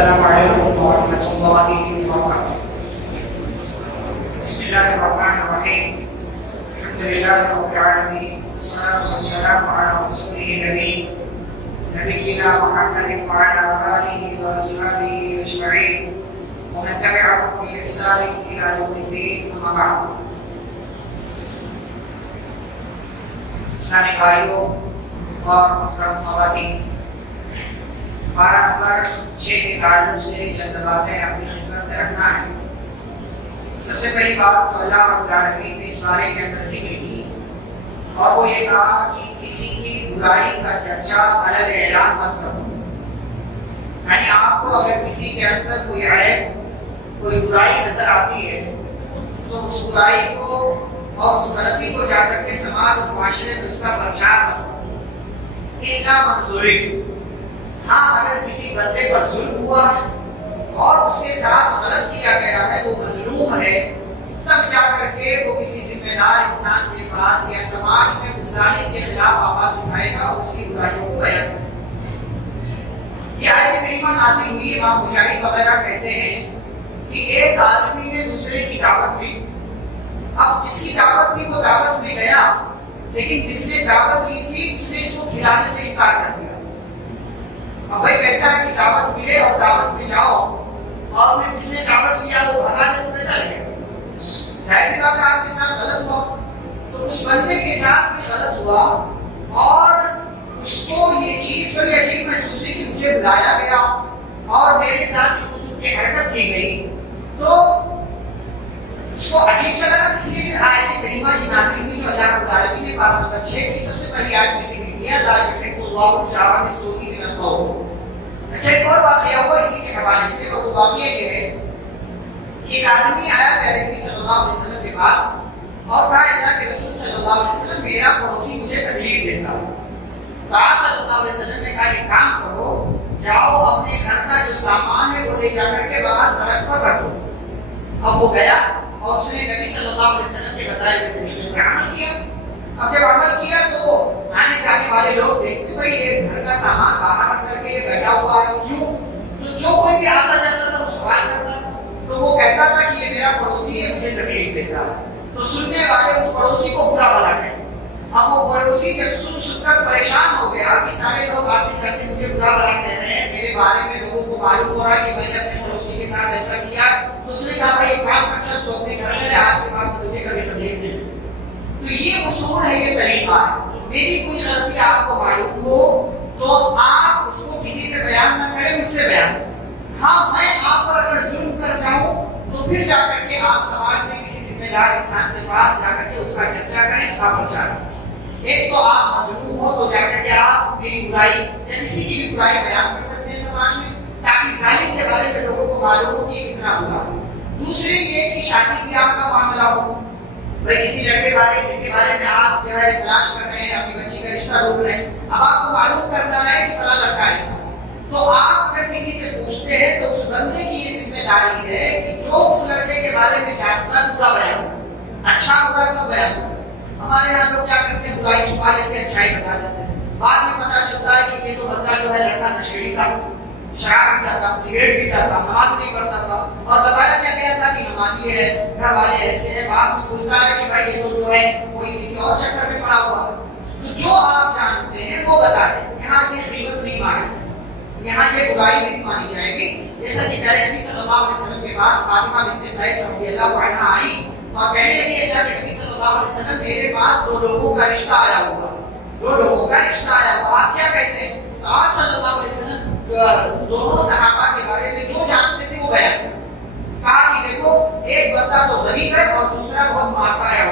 السلام علیکم ورحمۃ اللہ وبرکاتہ۔ بسم اللہ الرحمن الرحیم، الحمد للہ رب العالمین، والصلاة والسلام علی رسولہ الامین نبینا محمد وعلی آلہ واصحابہ اجمعین ومن تبعهم بإحسان إلی یوم الدین، اما بعد۔ اسلامی بھائیوں اور محترم خواتین، پارہ نمبر 6 کے تعلق سے چند باتیں اپنی خدمت میں رکھنا ہے۔ سب سے پہلی بات تو اللہ رب العالمین نے اس بارے کے اندر ذکر کی اور وہ یہ کہا کہ کسی کی برائی کا چرچا علل اعلان مت کرو۔ یعنی آپ کو اگر کسی کے اندر کوئی عیب، کوئی برائی نظر آتی ہے تو اس برائی کو اور اس غلطی کو جا کر کے سماج اور معاشرے میں اس کا پرچار مت کرو، الا منظوری۔ ہاں، اگر کسی بندے پر ظلم ہوا ہے اور اس کے ساتھ غلط کیا گیا ہے، وہ مظلوم ہے، تب جا کر کے وہ کسی ذمہ دار انسان کے پاس یا سماج میں اس ظالم کے خلاف آواز اٹھائے گا اور اس کی برائیوں کو بیان کرے گا۔ یہ آیت کریمہ نازل ہوئی، امام مجاہد وغیرہ کہتے ہیں کہ ایک آدمی نے دوسرے کی دعوت دی۔ اب جس کی دعوت تھی وہ دعوت میں گیا، لیکن جس نے دعوت لی تھی اس نے اس کو کھلانے سے انکار کر دیا۔ اب بھائی کیسا ہے کہ دعوت ملے اور دعوت میں جاؤ اور جس نے دعوت لیا وہ بھگا دے تو کیسا لگے گا؟ ظاہر سی بات ہے آپ کے ساتھ غلط ہوا، تو اس بندے کے ساتھ بھی غلط ہوا اور اس کو یہ چیز بڑی عجیب محسوس ہوئی کہ مجھے بلایا گیا اور میرے ساتھ اس قسم کی حرکت کی گئی، تو اس کو عجیب سا لگا۔ اس لیے پھر آیت کریمہ یہ نازل ہوئی جو اللہ رب العالمین نے پارہ نمبر 6 کی سب سے پہلی آیت میں ذکر کیا، لا یحب اللہ الجار بالسوء من القول۔ اچھا، ایک اور واقعہ ہوا اسی کے حوالے سے، اور وہ واقعہ یہ ہے کہ ایک آدمی آیا پیارے نبی صلی اللہ علیہ وسلم کے پاس اور کہا، اللہ کے رسول صلی اللہ علیہ وسلم میرا پڑوسی مجھے تکلیف دیتا ہے۔ تو آپ صلی اللہ علیہ وسلم نے کہا ایک کام کرو، جاؤ اپنے گھر کا جو سامان ہے وہ لے جا کر کے باہر سڑک پر رکھ دو۔ اب وہ گیا اور اس نے نبی صلی اللہ علیہ وسلم کے بتائے ہوئے طریقے پر عمل کیا۔ اب جب عمل کیا تو آنے جانے والے لوگ دیکھتے بھائی یہ گھر کا سامان باہر رکھ کر کے بیٹھا ہوا ہے، کیوں؟ تو جو کوئی بھی آتا جاتا تھا وہ سوال کرتا تھا، تو وہ کہتا تھا کہ یہ میرا پڑوسی ہے، مجھے تکلیف دیتا ہے۔ تو سننے والے اس پڑوسی کو برا بھلا کہتے۔ اب وہ پڑوسی جب سن کر پریشان ہو گیا کہ سارے لوگ آتے جاتے مجھے برا بھلا کہہ رہے ہیں، میرے بارے میں لوگوں کو معلوم ہو رہا ہے کہ میں نے اپنے پڑوسی کے ساتھ ایسا کیا، تو اس نے کہا بھائی ایک کام کر، تو اپنے گھر میں رہ، آج کے بعد مجھے کبھی تکلیف نہیں دی۔ تو یہ اصول ہے، یہ طریقہ ہے۔ میری کوئی غلطی آپ کو معلوم ہو تو آپ اس کو کسی سے بیان نہ کریں، مجھ سے بیان کریں۔ ہاں، میں آپ پر اگر ظلم کر جاؤں تو پھر جا کر کے آپ سماج میں کسی ذمہ دار انسان کے پاس جا کر کے اس کا چرچا کریں، اس کا پرچار کریں۔ ایک تو آپ مظلوم ہو تو جا کر کے آپ میری برائی یا کسی کی بھی برائی بیان کر سکتے ہیں سماج میں، تاکہ ظالم کے بارے میں لوگوں کو معلوم ہو کہ یہ کتنا برا ہے۔ دوسرے یہ کہ شادی بیاہ کا معاملہ ہو، بھائی کسی لڑکے کے بارے میں آپ جو ہے تلاش کر رہے ہیں، اپنی بچی کا رشتہ ڈھونڈ رہے ہیں، اب آپ کو معلوم کرنا ہے کہ فلاں لڑکا ایسا ہے، تو آپ اگر کسی سے پوچھتے ہیں تو اس بندے کی یہ ذمہ داری ہے کہ جو اس لڑکے کے بارے میں جانتا ہے پورا بیان کرے، اچھا برا سب بیان کرے۔ ہمارے یہاں لوگ کیا کرتے ہیں، برائی چھپا لیتے ہیں، اچھائی بتا دیتے ہیں، بعد میں پتا چلتا ہے کہ یہ تو بندہ جو ہے لڑکا نشیڑی تھا، شراب پیتا تھا، سگریٹ پیتا تھا، نماز نہیں پڑھتا تھا، اور بتایا کیا گیا تھا کہ نمازی ہے، گھر والے ایسے ہیں، بعد میں بولتا ہے کہ بھائی یہ تو جو ہے کوئی کسی اور چکر میں پڑا ہوا ہے۔ تو جو آپ جانتے ہیں وہ بتا دیں، یہاں یہ غیبت نہیں مانی جائے گی، یہاں یہ برائی نہیں مانی جائے گی۔ جیسا کہ پیارے نبی صلی اللہ علیہ وسلم کے پاس فاطمہ بنت قیس رضی اللہ عنہا آئی اور کہنے لگی، اللہ کے نبی صلی اللہ علیہ وسلم میرے پاس 2 لوگوں کا رشتہ آیا ہوا ہے، 2 لوگوں کا رشتہ آیا ہوا، آپ کیا کہتے ہیں؟ تو آپ صلی اللہ علیہ وسلم دونوں صحابہ کے بارے میں جو جانتے تھے وہ بیان کرتے، کہا کہ دیکھو ایک بندہ تو غریب ہے اور دوسرا بہت مارتا ہے،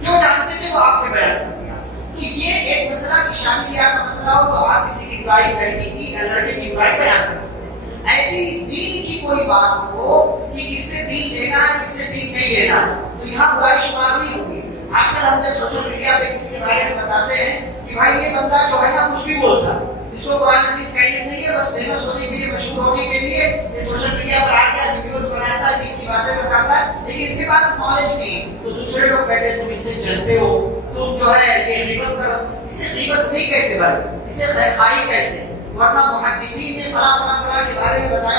جو جانتے تھے وہ آپ نے بیان کر دیا۔ تو یہ ایک مسئلہ کہ شادی بیاہ کا مسئلہ ہو تو آپ کسی کی برائی، لڑکی کی لڑکے کی برائی بیان کر سکتے ہیں۔ ایسی دین کی کوئی بات ہو کہ کس سے دین لینا ہے، کس سے دین نہیں لینا ہے، تو یہاں برائی شمار نہیں ہوگی۔ آج کل ہم جب سوشل میڈیا پہ کسی کے بارے میں بتاتے ہیں کہ بھائی یہ بندہ جو ہے نا کچھ بھی بولتا ہے، اس کو قرآن حدیث کا علم نہیں ہے، بس فیمس ہونے کے لیے، مشہور ہونے کے لیے یہ سوشل میڈیا پر آ گیا، ویڈیوز بناتا ہے، دین کی باتیں بتاتا ہے، لیکن اس کے پاس نالج نہیں، تو دوسرے لوگ کہتے ہیں تم ان سے جلتے ہو، تم جو ہے یہ غیبت کرو۔ اسے غیبت نہیں کہتے بھائی، اسے خیر خواہی کہتے ہیں، ورنہ محدثین نے فلاں کے بارے میں بتایا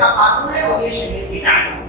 کا قانون ہے اور یہ شریعت کی تعلیم ہے۔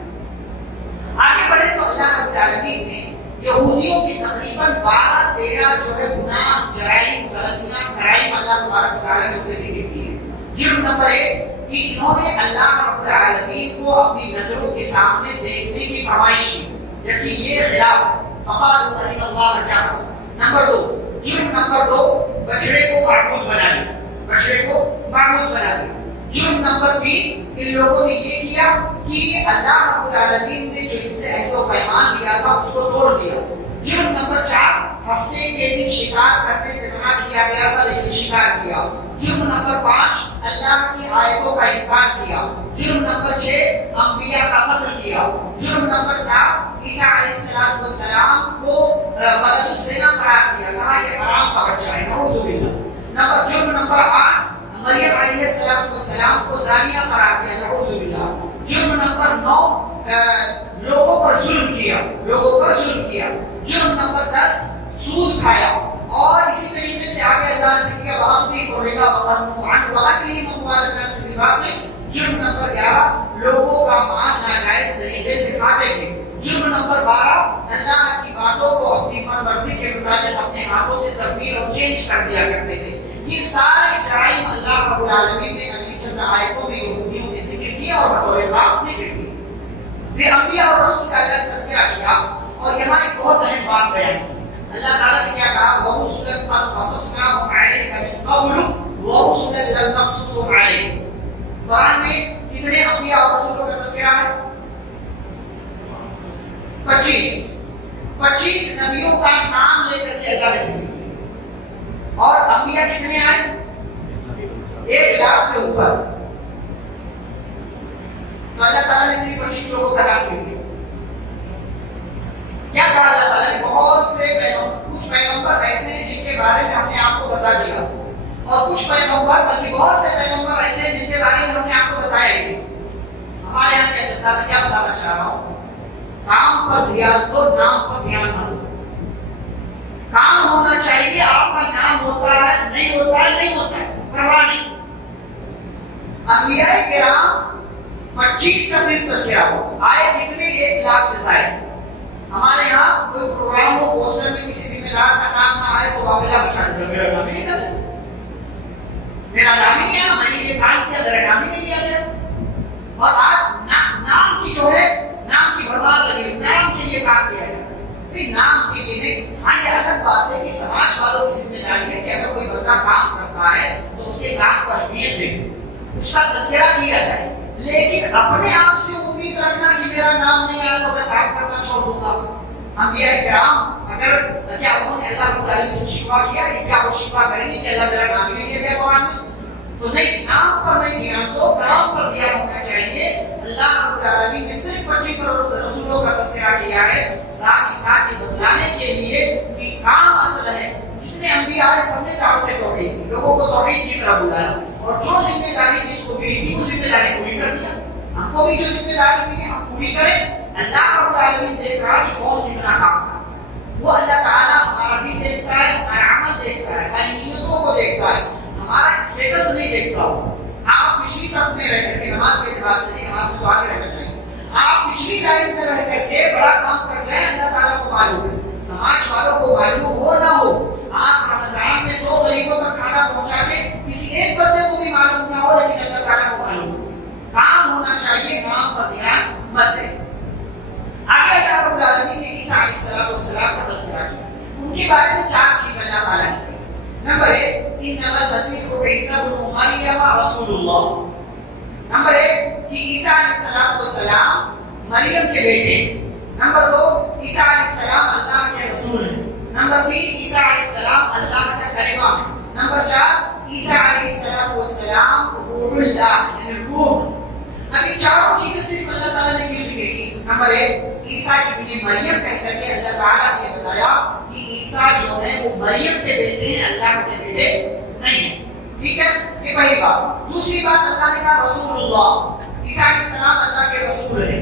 آگے بڑھے تو اللہ رب العالمین نے یہودیوں کی تقریباً 12-13 جو ہے گناہ، جرائم، غلطیاں، کرائم اللہ تبارک و تعالیٰ نے ان کے ذکر کی ہے۔ جرم نمبر 1 کہ انہوں نے اللہ رب العالمین کو اپنی نظروں کے سامنے دیکھنے کی فرمائش کی، جبکہ یہ خلاف ہے۔ فقالوا ارنا اللہ جہرا۔ نمبر 2 جرم نمبر 2 بچڑے کو معبود بنا لیا، بچڑے کو معبود بنا لیا۔ جرم نمبر 3 ان لوگوں نے یہ کیا کہ اللہ رب العالمین نے جو ان سے عہد و پیمان لیا تھا اس کو توڑ دیا۔ جرم نمبر 4 ہفتے کے دن شکار کرنے سے منع کیا گیا تھا لیکن شکار کیا۔ جرم نمبر 5 اللہ کی آیتوں کا انکار کیا۔ جرم نمبر 6 انبیاء کا قتل کیا۔ جرم نمبر 7 عیسیٰ علیہ السلام کو ولد الزنا قرار دیا، کہا یہ حرام کا بچہ ہے، نعوذ باللہ۔ جرم نمبر 8 مریم علیہ السلام کو زانیہ قرار دیا، نعوذ باللہ۔ جرم نمبر 9 لوگوں پر ظلم کیا، لوگوں پر ظلم کیا۔ جرم نمبر 10 سود کھایا، اور اسی طریقے سے آگے اللہ نے ذکر کیا وَأَخْذِهِ الرِّبَا وَقَدْمُهُ عَنْهُ وَأَكْلِهِ أَمْوَالَ النَّاسِ بِالْبَاطِلِ۔ جرم نمبر 11 لوگوں کا مال ناجائز طریقے سے کھاتے تھے۔ جرم نمبر 12 اللہ کی باتوں کو اپنی من مرضی کے مطابق اپنے ہاتھوں سے تبدیل اور چینج کر دیا کرتے تھے۔ یہ سارے جرائم اللہ رب العالمین نے اگلی چند آیتوں میں یہودیوں نے ذکر کیا اور بطور خاص ذکر کیا۔ پھر انبیاء اور رسول کا اللہ تذکرہ کیا، اور یہاں ایک بہت اہم بات بیان کی۔ اللہ تعالیٰ نے کیا کہا وَرُسُلًا قَدْ قَصَصْنَاهُمْ عَلَيْكَ مِن قَبْلُ وَرُسُلًا لَمْ نَقْصُصْهُمْ عَلَيْكَ۔ قرآن میں کتنے انبیاء اور رسولوں کا تذکرہ ہے؟ 25 نبیوں کا نام لے کر کے اللہ نے ذکر کیا، اور انبیاء کتنے آئے؟ 1,00,000 سے اوپر۔ تو اللہ تعالیٰ نے صرف 25 لوگوں کا نام لے دیا۔ کیا کہا اللہ تعالیٰ نے؟ بہت سے کچھ پیغمبر ایسے ہیں جن کے بارے میں ہم نے آپ کو بتا دیا، اور کچھ پیغمبر بلکہ بہت سے پیغمبر ایسے ہیں جن کے بارے میں ہم نے آپ کو بتایا ہی نہیں۔ ہمارے یہاں کیا چلتا ہے؟ کیا بتانا چاہ رہا ہوں، کام پر دھیان دو، نام پر دھیان نہ دو۔ کام ہونا چاہیے، آپ کا نام ہوتا ہے نہیں ہوتا ہے نہیں ہوتا ہے، پرواہ نہیں۔ انبیاء کرام 25 کا صرف تذکرہ ہوگا، آئے کتنے؟ 1,00,000 سے زائد۔ ہمارے یہاں کوئی پروگرام ہو، پوسٹر میں کسی ذمہ دار کا نام نہ آئے تو واویلا بچا دیا، میرا نام ہی نکل جائے، میرا نام ہی نہیں آیا، میں نے یہ کام کیا، میرا نام ہی نہیں لیا گیا۔ اور آج نام کی جو ہے، نام کی برباد لگی، نام کے لیے کام کیا جائے، نام کے لیے نہیں۔ ہاں یہ الگ بات ہے کہ سماج والوں کی ذمہ داری ہے کہ اگر کوئی بندہ کام کرتا ہے تو اس کے کام کو اہمیت دے، اس کا تذکرہ کیا جائے، لیکن اپنے آپ سے امید رکھنا کہ میرا نام نہیں آیا تو میں کام کرنا چھوڑ دوں گا۔ انبیاء کرام اگر کیا انہوں نے اللہ رب العالمین سے شفا کیا ہے، کیا وہ شفا کریں گے کہ اللہ میرا نام ہی نہیں لیا گیا قرآن میں؟ تو نہیں، نام پر نہیں دھیان دو، کام پر دھیان ہونا چاہیے۔ اللہ رب العالمین نے صرف 25 رسولوں کا تذکرہ کیا ہے، ساتھ ہی ساتھ یہ بتلانے کے لیے کہ کام اصل ہے۔ جتنے انبیاء آئے سب نے دعوت توحید کی، لوگوں کو توحید کی طرف بلایا، اور جو ذمہ داری جس کو ملی تھی وہ ذمہ داری پوری کر دیا۔ ہم کو بھی جو ذمہ داری ملی ہم پوری کریں۔ اللہ رب العالمین دیکھ رہا ہے کہ کون کتنا کام کرتا ہے، وہ اللہ تعالیٰ ہمارا دل دیکھتا ہے، ہمارا عمل دیکھتا ہے، ہماری نیتوں کو دیکھتا ہے، ہمارا اسٹیٹس نہیں دیکھتا ہو۔ آپ پچھلی صف میں رہ کر کے، نماز کے اعتبار سے نہیں، نماز میں تو آگے رہنا چاہیے، آپ پچھلی لائن میں رہ کر کے بڑا کام کر جائیں، اللہ تعالیٰ کو معلوم ہے، سماج والوں کو معلوم ہو نہ ہو، آپ رمضان میں 100 غریبوں تک کھانا پہنچا دیں، کسی ایک بندے کو بھی معلوم نہ ہو لیکن اللہ تعالیٰ کو معلوم ہو۔ کام ہونا چاہیے، نام پر دھیان مت دیں۔ آگے اللہ رب العالمین نے عیسیٰ علیہ السلام کا تذکرہ کیا، ان کے بارے میں 4 چیز اللہ تعالیٰ نے کہی۔ نمبر 1 انما المسیح عیسیٰ بن مریم رسول اللہ۔ نمبر 1 کہ عیسیٰ علیہ السلام مریم کے بیٹے ہیں۔ نمبر 2 عیسیٰ علیہ السلام اللہ کے رسول ہیں۔ نمبر 3 عیسیٰ علیہ السلام اللہ کا کلمہ ہے۔ نمبر 4 عیسیٰ علیہ السلام روح اللہ یعنی روح۔ اب یہ چاروں چیزیں صرف اللہ تعالیٰ نے کیوں ذکر کی؟ نمبر 1 عیسیٰ ابن مریم کہہ کر کے اللہ تعالیٰ نے یہ بتایا کہ عیسیٰ جو ہے وہ مریم کے بیٹے ہیں، اللہ کے بیٹے نہیں ہیں۔ ٹھیک ہے، یہ پہلی بات۔ دوسری بات اللہ نے کہا رسول اللہ، عیسیٰ علیہ السلام اللہ کے رسول ہیں۔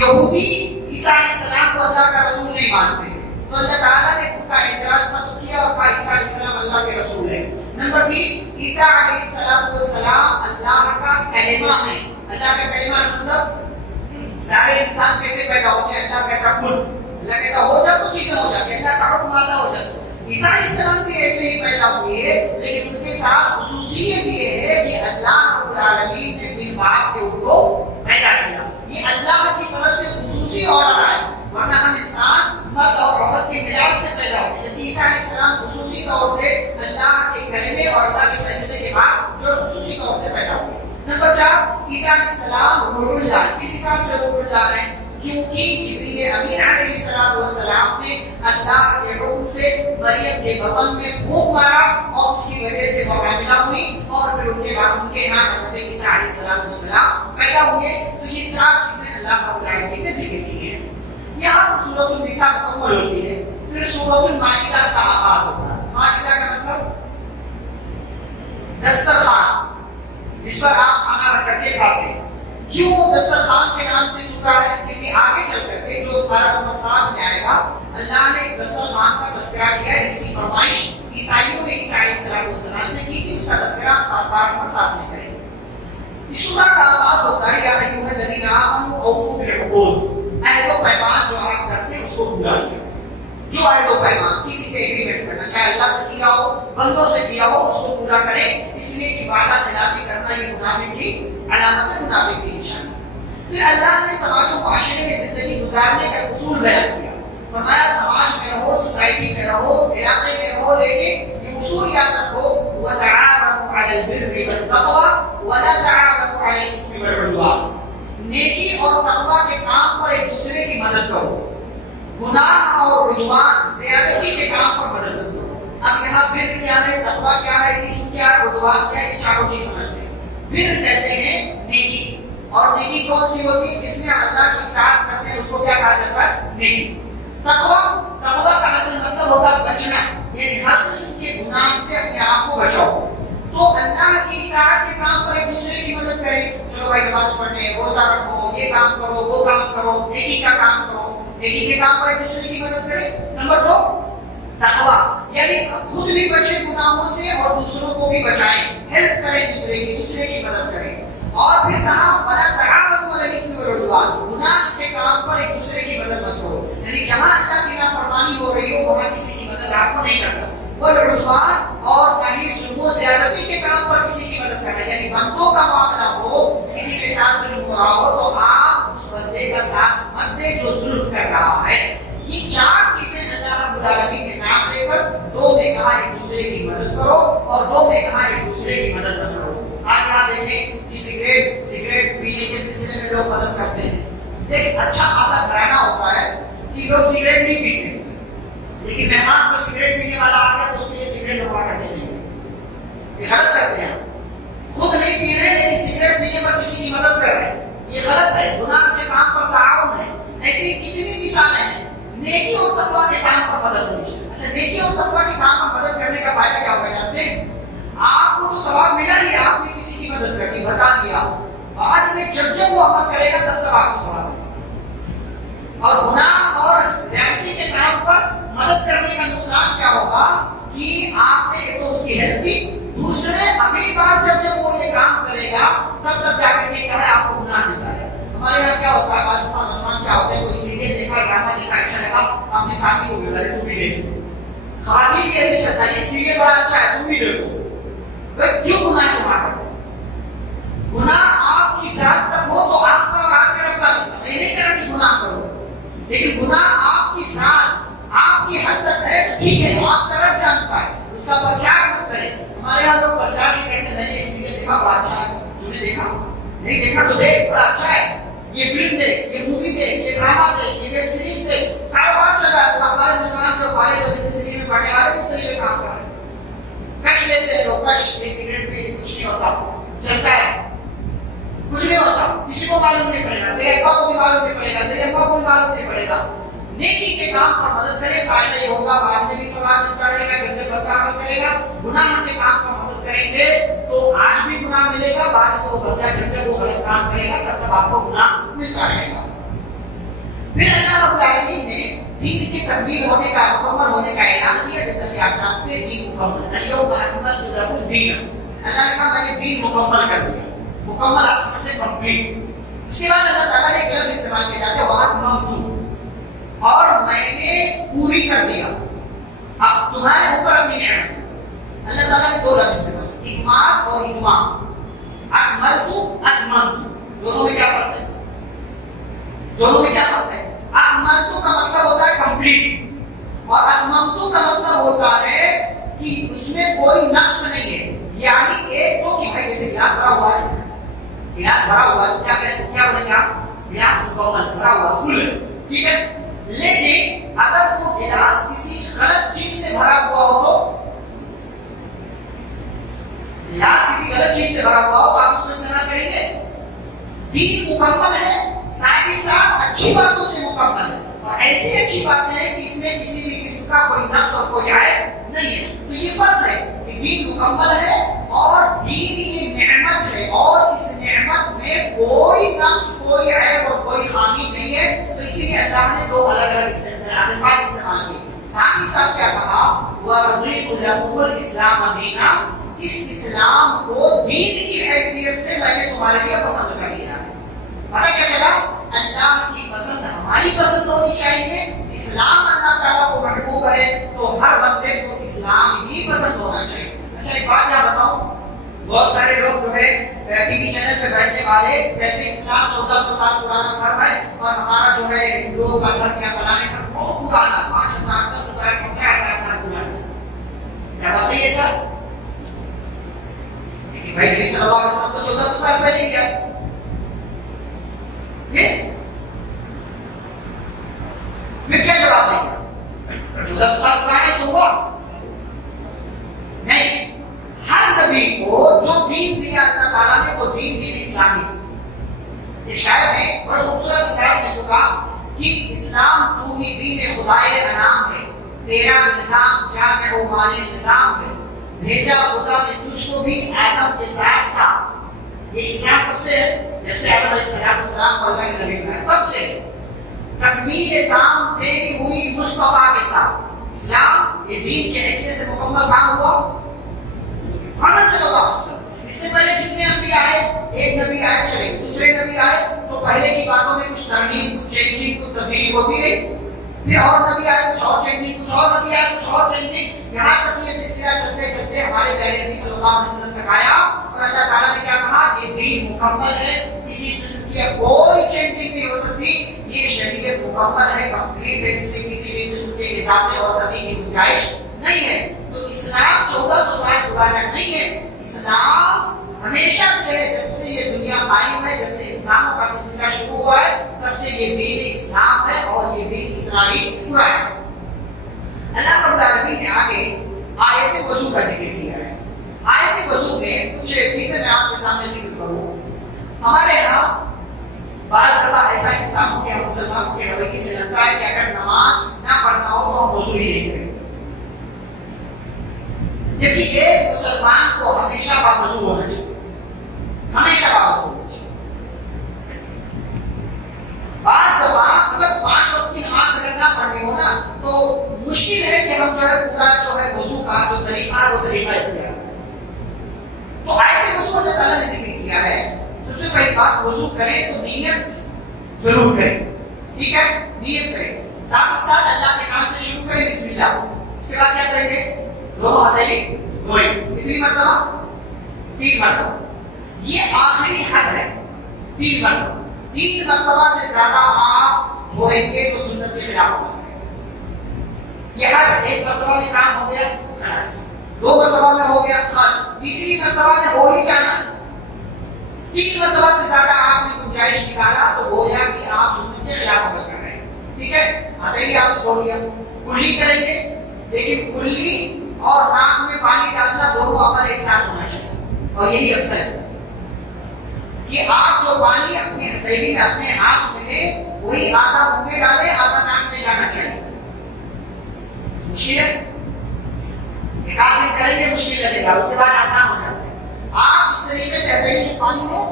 یہودی عیسیٰ علیہ السلام کو اللہ کا رسول نہیں مانتے ہیں، تو اللہ تعالیٰ نے ان کا اعتراض ختم کیا اور کہا عیسیٰ علیہ السلام اللہ کے رسول ہیں۔ نمبر 3 عیسیٰ علیہ السلام اللہ کا کلمہ ہے، اللہ کا کلمہ مطلب سارے انسان کیسے پیدا ہوتے ہیں؟ اللہ کہتا کن، اللہ کہتا ہو جا تو چیزیں ہو جاتی ہیں، اللہ کا حکم آتا ہو جاتا ہے۔ عیسیٰ علیہ السلام بھی ایسے ہی پیدا ہوئے، لیکن ان کے ساتھ خصوصیت یہ ہے کہ اللہ رب العالمین نے بن باپ کے ان کو پیدا کیا۔ یہ اللہ کی طرف سے خصوصی آرڈر ہے، ورنہ ہم انسان مرد اور عورت کے ملاپ سے پیدا ہوتے ہیں، جبکہ عیسیٰ علیہ السلام خصوصی طور سے اللہ کے کلمے اور اللہ کے فیصلے کے بعد جو خصوصی طور سے پیدا ہوئے۔ نمبر 4، عیسیٰ علیہ السلام روح اللہ۔ کس حساب سے روح اللہ ہے؟ کیونکہ جبریل امین علیہ السلام نے اللہ کے حکم سے مریم کے بطن میں پھونک مارا اور اس کی وجہ سے وہ حاملہ ہوئی، اور پھر ان کے بعد ان کے یہاں حضرت عیسیٰ علیہ السلام پیدا ہوئے۔ تو یہ 4 چیزیں اللہ رب العالمین نے ذکر کی ہیں۔ یہاں سورۃ النساء مکمل ہوتی ہے، پھر سورۃ المائدہ کا آغاز ہوتا ہے۔ مائدہ کا مطلب دسترخوان، جس پر آپ کھانا رکھ کر کے کھاتے ہیں۔ کیوں دسترخوان کے نام سے سورہ ہے؟ کیونکہ آگے چل کر کے جو پارہ نمبر 7 میں آئے گا، اللہ نے دسترخوان کا تذکرہ کیا ہے، جس کی فرمائش عیسائیوں نے عیسیٰ علیہ السلام سے کی تھی، اس کا تذکرہ ہم پارہ نمبر 7 میں کریں گے۔ اس سورہ کا آغاز ہوتا ہے یا ایھا الذین آمنوا اوفوا بالعقود، عہد و پیمان جو آپ کرتے ہیں اس کو پورا کیا۔ جو عہد و پیمان کسی سے ایگریمنٹ کرنا، چاہے اللہ سے کیا ہو، بندوں سے کیا ہو، اس کو پورا کریں، اس لیے کہ وعدہ خلافی کرنا یہ منافق کی علامت ہے، منافق کی نشانی۔ پھر اللہ نے سماج و معاشرے میں زندگی گزارنے کا اصول بیان کیا، فرمایا سماج میں رہو، سوسائٹی میں رہو، علاقے میں رہو، لیکن یہ اصول یاد رکھو، وَتَعَاوَنُوا عَلَى الْبِرِّ وَالتَّقْوَىٰ وَلَا تَعَاوَنُوا عَلَى الْإِثْمِ وَالْعُدْوَانِ۔ نیکی اور تقویٰ کے کام پر ایک دوسرے کی مدد کرو، گناہ اور عدوان زیادتی کے کام پر مدد کرو۔ اب یہاں بر کیا ہے، تقویٰ کیا ہے، اسم کیا ہے، عدوان کیا ہے، یہ چاروں چیز سمجھتے ہیں۔ بر کہتے ہیں نیکی، اور نیکی کون سی ہوتی ہے؟ جس میں اللہ کی اطاعت کرتے ہیں، اس کو کیا کہا جاتا ہے؟ نیکی۔ تقویٰ کا اصل مطلب ہوتا ہے بچنا، یعنی ہر قسم کے گناہ سے اپنے آپ کو بچاؤ۔ تو اللہ کی اطاعت کے کام پر ایک دوسرے کی مدد کریں، چلو بھائی نماز پڑھنے، روزہ رکھو، یہ کام کرو، وہ کام کرو، نیکی کا کام کرو، نیکی کے کام پر ایک دوسرے کی مدد کریں۔ نمبر 2، تقویٰ، یعنی خود بھی بچے گناہوں سے اور دوسروں کو بھی بچائیں، ہیلپ کریں دوسرے کی مدد کریں۔ اور پھر کہا وَلَا تَعَاوَنُوا عَلَى الْإِثْمِ وَالْعُدْوَانِ، گناہ کے کام پر ایک دوسرے کی مدد مت کرو، یعنی جہاں اللہ کی نافرمانی ہو رہی ہو وہاں کسی کی مدد آپ کو نہیں کرنا۔ والعدوان، اور کہیں ظلم و زیادتی کے کام پر کسی کی مدد کرنا، یعنی بندوں کا معاملہ ہو، کسی کے ساتھ ظلم ہو رہا ہو تو آپ اس بندے کا ساتھ مت دیں جو ظلم کر رہا ہے۔ یہ 4 چیزیں اللہ رب العالمین نے نام لے کر 2 میں کہا ایک دوسرے کی مدد کرو، اور 2 میں کہا ایک دوسرے کی مدد مت کرو۔ آج آپ دیکھیں کہ سگریٹ پینے کے سلسلے میں لوگ مدد کرتے ہیں، لیکن اچھا خاصا گھرانہ ہوتا ہے کہ لوگ سگریٹ نہیں پیتے، لیکن مہمان کو سگریٹ پینے والا آ گیا تو اس کو یہ سگریٹ بنوا کر کے دیں گے۔ یہ غلط کرتے ہیں، خود نہیں پی رہے لیکن سگریٹ پینے پر کسی کی مدد کر رہے ہیں، یہ غلط ہے، گناہ کے کام پر تعاون ہے۔ ایسی کتنی مثالیں ہیں، نیکی اور تقویٰ کے کام پر مدد ہونی چاہیے۔ اچھا، نیکی اور تقویٰ کے کام پر مدد کرنے کا فائدہ کیا ہوگا جانتے ہیں؟ آپ کو تو ثواب ملا ہی، آپ نے کسی کی مدد کر دی، بتا دیا، بعد میں جب وہ عمل کرے گا تب تک آپ کو ثواب ملے گا۔ اور گناہ اور زیادتی کے کام پر مدد کرنے کا نقصان کیا ہوگا کہ آپ نے ایک تو اس کی ہیلپ کی، دوسرے اگلی بار جب وہ یہ کام کرے گا تب تک جا کر کے کیا ہے آپ کو گناہ ملتا ہے۔ ہمارے یہاں کیا ہوتا ہے، بعض نوجوان کیا ہوتے ہیں، کوئی سیریل دیکھا، ڈرامہ دیکھا، اچھا لگا، اپنے ساتھی کو بتا دے تو بھی دیکھ، خواتین بھی ایسے چلتا ہے، یہ سیریل بڑا اچھا ہے تم بھی دیکھو۔ کیوں گناہ جمع کرتے ہیں؟ گناہ آپ کی ذات تک ہو تو آپ کا اور آپ کے رب کا مسئلہ، میں نہیں کہہ رہا کہ گناہ کرو، لیکن گناہ آپ کی ذات آپ کی حد تک ہے تو ٹھیک ہے، آپ کا رب جانتا ہے، اس کا پرچار مت کریں۔ ہمارے یہاں لوگ پرچار نہیں کرتے، میں نے اسی لیے دیکھا بڑا اچھا ہے، تم نے دیکھا نہیں دیکھا تو دیکھ، بڑا اچھا ہے، یہ فلم دیکھ، یہ مووی دیکھ، یہ ڈرامہ دیکھ، یہ ویب سیریز دیکھ، کاروبار چل رہا ہے۔ ہمارے نوجوان جو کالج اور یونیورسٹی میں پڑھنے والے اس طریقے کام کر رہے ہیں، کش لیتے ہیں لوگ، کش، یہ سگریٹ پی کچھ نہیں ہوتا، چلتا ہے کچھ نہیں ہوتا، کسی کو معلوم نہیں پڑے گا، تیرے ابا کو بھی معلوم نہیں پڑے گا، تیرے ابا کو بھی معلوم نہیں پڑے گا۔ نیکی کے کام پر مدد کرے، فائدہ یہ ہوگا، بعد میں بھی ثواب ملتا رہے گا، جب بدکا عمل کرے گا۔ گناہ کے کام پر مدد کریں گے تو آج بھی گناہ ملے گا، بعد میں وہ بندہ جب وہ غلط کام کرے گا تب تک آپ کو گناہ ملتا رہے گا۔ پھر اللہ رب العالمین نے دین کی تکمیل ہونے کا، مکمل ہونے کا اعلان کیا، جیسا کہ آپ جانتے ہیں دین مکمل، الیوم اکملت لکم دینکم، اللہ نے کہا میں نے دین مکمل کر دیا۔ مکمل آپ سمجھتے ہیں کمپلیٹ. اس کے بعد اللہ تعالیٰ نے ایک لفظ استعمال کیا جاتا ہے وَأَتْمَمْتُ، اور میں نے پوری کر دیا. اب تمہارے اوپر اپنی نعمت. اللہ تعالیٰ نے دو لفظ استعمال، اکمال اور اتمام. اکملتو اتممتو، دونوں میں کیا فرق ہے؟ دونوں میں کیا فرق ہے؟ اکملتو کا مطلب ہوتا ہے کمپلیٹ، اور اتممتو کا مطلب ہوتا ہے کہ اس میں کوئی نقص نہیں ہے. یعنی ایک تو کہ بھائی جیسے گلاس بھرا ہوا ہے، گلاس بھرا ہوا ہے، کیا بنے گا؟ گلاس مکمل بھرا ہوا فل ہے، ٹھیک ہے. لیکن اگر وہ گلاس کسی غلط چیز سے بھرا ہوا ہو تو گلاس کسی غلط چیز سے بھرا ہوا ہو تو آپ اس کو استعمال کریں گے. دین مکمل ہے، ساتھ ہی ساتھ اچھی باتوں سے مکمل ہے، اور ایسی اچھی باتیں ہیں کہ اس میں کسی بھی قسم کا کوئی نقص اور کوئی عیب نہیں ہے. تو یہ فرق ہے کہ دین مکمل ہے اور دین یہ نعمت ہے، اور اس نعمت میں کوئی نقص، کوئی عیب اور کوئی خامی نہیں ہے. تو اسی لیے اللہ نے دو الگ الگ الفاظ استعمال کیے. ساتھ ہی ساتھ کیا کہا؟ وَرَضِيتُ لَكُمُ الْإِسْلَامَ دِينًا، اس اسلام کو دین کی حیثیت سے میں نے تمہارے لیے پسند کر لیا ہے. پتہ کیا چلا؟ اللہ کی پسند ہماری پسند ہونی چاہیے. اسلام اللہ تعالیٰ کو محبوب ہے تو ہر بندے کو اسلام ہی پسند ہونا چاہیے. اچھا ایک بات یہاں بتاؤں، بہت سارے لوگ جو ہے ٹی وی چینل پہ بیٹھنے والے کہتے ہیں اسلام 1400 سال پرانا دھرم ہے اور ہمارا جو ہے ہندوؤں کا دھرم یا فلانے دھرم بہت پرانا، 5000 10,000 15,000 سال پرانا. کیا بات ہے یہ سر؟ بھائی نبی صلی اللہ علیہ وسلم تو 1400 سال پہلے کیا میں کیا جواب دیں گا؟ 1400 سال پرانے تو ہوا نہیں. ہر نبی کو جو دین دیا اللہ تعالیٰ نے وہ دین اسلامی تھی. ایک شاعر نے بڑا خوبصورت انداز میں سنا کہ اسلام تو ہی دین خدائے انعام ہے، تیرا نظام جامع و مانع نظام ہے، بھیجا خدا نے تجھ کو بھی آدم کے ساتھ ساتھ. یہ اسلام کب سے ہے؟ جب سے آدم علیہ السلام کو اللہ کے نبی بنایا تب سے. تکمیل کام تیری ہوئی مصطفیٰ کے ساتھ. اسلام یہ دین کے حیثیت سے مکمل کام ہوا محمد صلی اللہ علیہ وسلم. اس سے پہلے جتنے انبیاء آئے، ایک نبی آئے چلے، دوسرے نبی آئے تو پہلے کی باتوں میں کچھ ترمیم، کچھ چینجنگ، کچھ تبدیلی ہوتی رہی. پھر اور نبی آئے کچھ اور چینجنگ، کچھ اور نبی آئے کچھ اور چینجنگ، یہاں تک یہ سلسلہ چلتے چلتے ہمارے پیارے نبی صلی اللہ علیہ وسلم تک آیا. اور اللہ تعالیٰ نے کیا کہا؟ یہ دین مکمل ہے، کسی قسم کی کوئی چینجنگ نہیں ہو سکتی. یہ شریعت مکمل ہے، کمپلیٹ ہے، اس میں کسی بھی قسم کے اضافے اور کمی کی گنجائش نہیں ہے. تو اسلام 1400 سال پرانا نہیں ہے. اسلام ہمیشہ سے ہے، جب سے یہ دنیا قائم ہے، جب سے انسانوں کا سلسلہ شروع ہوا ہے تب سے یہ دین اسلام ہے، اور یہ دین اتنا ہی پورا ہے. اللہ رب العالمین نے آگے آیت وضو کا ذکر کیا ہے. آیت وضو میں کچھ چیزیں میں آپ کے سامنے ذکر کروں. ہمارے یہاں بعض دفعہ ایسا انسانوں کے مسلمانوں کے رویے سے لگتا ہے کہ اگر نماز نہ پڑھنا ہو تو ہم وضو ہی نہیں کریں، جبکہ ایک مسلمان کو ہمیشہ باوضو ہونا چاہیے، ہمیشہ باوضو ہونا چاہیے. بعض دفعہ اگر 5 وقت کی نماز اگر نہ پڑھنی ہو نا تو مشکل ہے کہ ہم جو ہے پورا جو ہے وضو کا جو طریقہ ہے وہ طریقہ اختیار کریں. تو آیت وضو اللہ تعالیٰ نے ذکر کیا ہے. سب سے پہلی بات، وضو کریں تو نیت ضرور کریں، ٹھیک ہے؟ نیت کریں، ساتھ ہی ساتھ اللہ کے نام سے شروع کریں، بسم اللہ. اس کے بعد کیا کریں گے؟ دونوں ہتھیلی دھوئیں. کتنی مرتبہ؟ 3 مرتبہ. یہ آخری حد ہے، 3 مرتبہ. 3 مرتبہ سے زیادہ آپ دھوئیں گے تو سنت کے خلاف ہو جائے گا. یہ حد 1 مرتبہ میں کام ہو گیا خلاص، 2 مرتبہ میں ہو گیا خلاص، تیسری مرتبہ میں ہو ہی جانا. 3 مرتبہ سے زیادہ آپ نے گنجائش نکالا تو گویا کہ آپ سنت کے خلاف عمل کر رہے ہیں، ٹھیک ہے؟ ہتھیلی آپ نے دھو لیا. کلی کریں گے، لیکن کلی اور ناک میں پانی ڈالنا دونوں عمل ایک ساتھ ہونا چاہیے. اور یہی اکثر ہے کہ آپ جو پانی اپنی ہتھیلی میں اپنے ہاتھ میں لیں وہی آدھا منہ میں ڈالیں، آدھا ناک میں جانا چاہیے. مشکل ہے، ایک آدھ دن کریں گے مشکل لگے گا، اس کے بعد آسان ہو جاتا ہے. آپ اس طریقے سے ہتھیلی میں پانی لیں،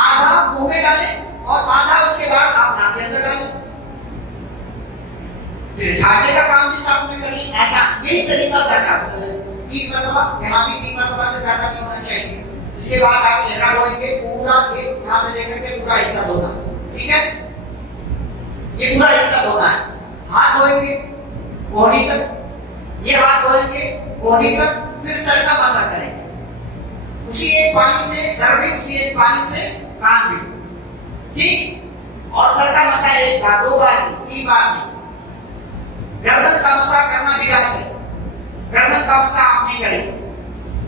آدھا منہ میں ڈالیں اور آدھا اس کے بعد آپ ناک کے اندر ڈالیں. پھر جھاڑنے کا کام بھی ساتھ میں کر لیں. ایسا یہی طریقہ زیادہ پسند ہے. 3 مرتبہ، یہاں بھی 3 مرتبہ سے زیادہ نہیں ہونا چاہیے. اس کے بعد آپ چہرہ دھوئیں گے، پورا یہاں سے لے کر کے پورا حصہ دھونا ہے، ٹھیک ہے؟ یہ پورا حصہ دھونا ہے. ہاتھ دھوئیں گے کوہنی تک، یہ ہاتھ دھوئیں گے کوہنی تک، پھر سر کا مسح کریں گے اسی ایک پانی سے، سر بھی اسی ایک پانی سے، کان بھی، ٹھیک؟ اور سر کا مسح ایک بار، 2 بار نہیں، 3 بار نہیں. گردن کا مسح کرنا بدعت ہے، گردن کا مسح آپ نہیں کریں گے.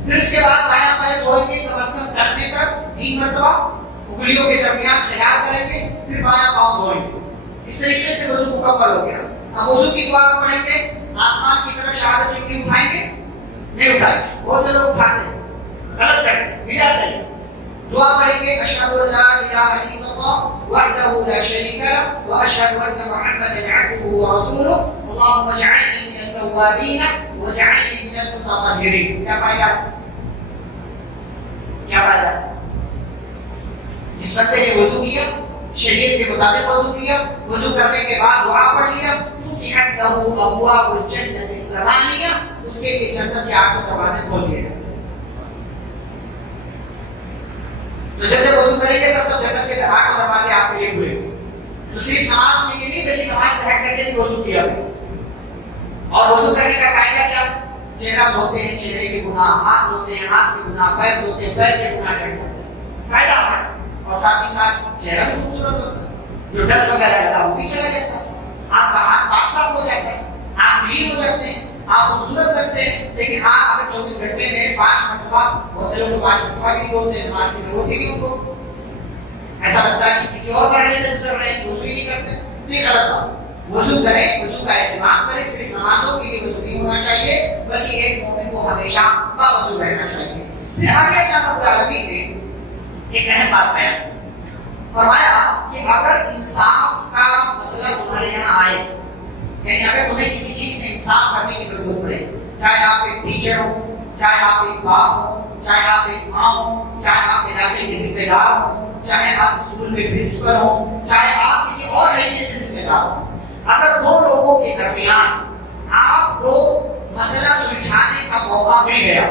پھر اس کے بعد دایاں پیر دھوئیں گے کم از کم ٹخنے تک 3 مرتبہ، انگلیوں کے درمیان خلال کریں گے، پھر بایاں پاؤں دھوئیں گے. اس طریقے سے وضو مکمل ہو گیا. اب وضو کی دعا پڑھیں گے، آسمان کی طرف شہادت انگلی اٹھائیں گے؟ نہیں اٹھائیں گے. بہت سے لوگ اٹھاتے ہیں، غلط کرتے ہیں، بدعت ہے. دعا پڑھیں گے اشہد ان لا الہ الا اللہ وحدہ لا شریک لہ واشہد ان محمدا عبدہ ورسولہ اللہم اجعلنی من التوابین واجعلنی من المتطہرین. کیا فائدہ ہے؟ کیا فائدہ ہے؟ اس بندے نے وضو کیا، شریعت کے مطابق وضو کیا، وضو کرنے کے بعد دعا پڑھ لیا، فتحت لہ ابواب الجنۃ الثمانیہ، اس کے لیے جنت کے 8 دروازے کھول دیے جاتے ہیں. تو جب وضو کریں گے تب جنت کے 8 دروازے آپ کے لیے کھلیں گے. تو صرف نماز کے لیے نہیں بلکہ نماز سے ہٹ کر کے بھی وضو کیا ہے. اور وضو کرنے کا فائدہ کیا ہے؟ چہرہ دھوتے ہیں، چہرے کے گناہ، ہاتھ دھوتے ہیں، ہاتھ کے گناہ، پیر دھوتے ہیں، پیر کے گناہ چھٹ جاتے ہیں. فائدہ ہے. اور ساتھ ہی ساتھ چہرہ بھی خوبصورت ہوتا ہے، جو ڈسٹ وغیرہ لگا وہ بھی چلا جاتا ہے، آپ کا ہاتھ پاک صاف ہو جاتا ہے، آپ کلین ہو جاتے ہیں، آپ خوبصورت لگتے ہیں. لیکن آپ اگر 24 گھنٹے میں 5 مرتبہ، بہت سے لوگ 5 مرتبہ بھی نہیں بولتے ہیں، نماز کی ضرورت ہی نہیں ان کو، ایسا لگتا ہے کہ کسی اور مرحلے سے گزر رہے ہیں، وضو ہی نہیں کرتے. تو یہ غلط بات. وضو کریں، وضو کا اہتمام کریں. صرف نمازوں کے لیے وضو نہیں ہونا چاہیے بلکہ ایک مومن کو ہمیشہ باوضو رہنا چاہیے. پھر آگے اللہ رب العالمین نے ایک اہم بات بیان کی، فرمایا کہ اگر انصاف کا مسئلہ تمہارے یہاں آئے، یعنی اگر تمہیں کسی چیز میں انصاف کرنے کی ضرورت پڑے، چاہے آپ ایک ٹیچر ہو، چاہے آپ ایک باپ ہو، چاہے آپ ایک ماں ہو، چاہے آپ علاقے کے ذمہ دار ہو، چاہے آپ اسکول میں پرنسپل ہو، چاہے آپ کسی اور حیثیت سے ذمہ دار ہو، اگر 2 لوگوں کے درمیان آپ کو مسئلہ سلجھانے کا موقع مل گیا،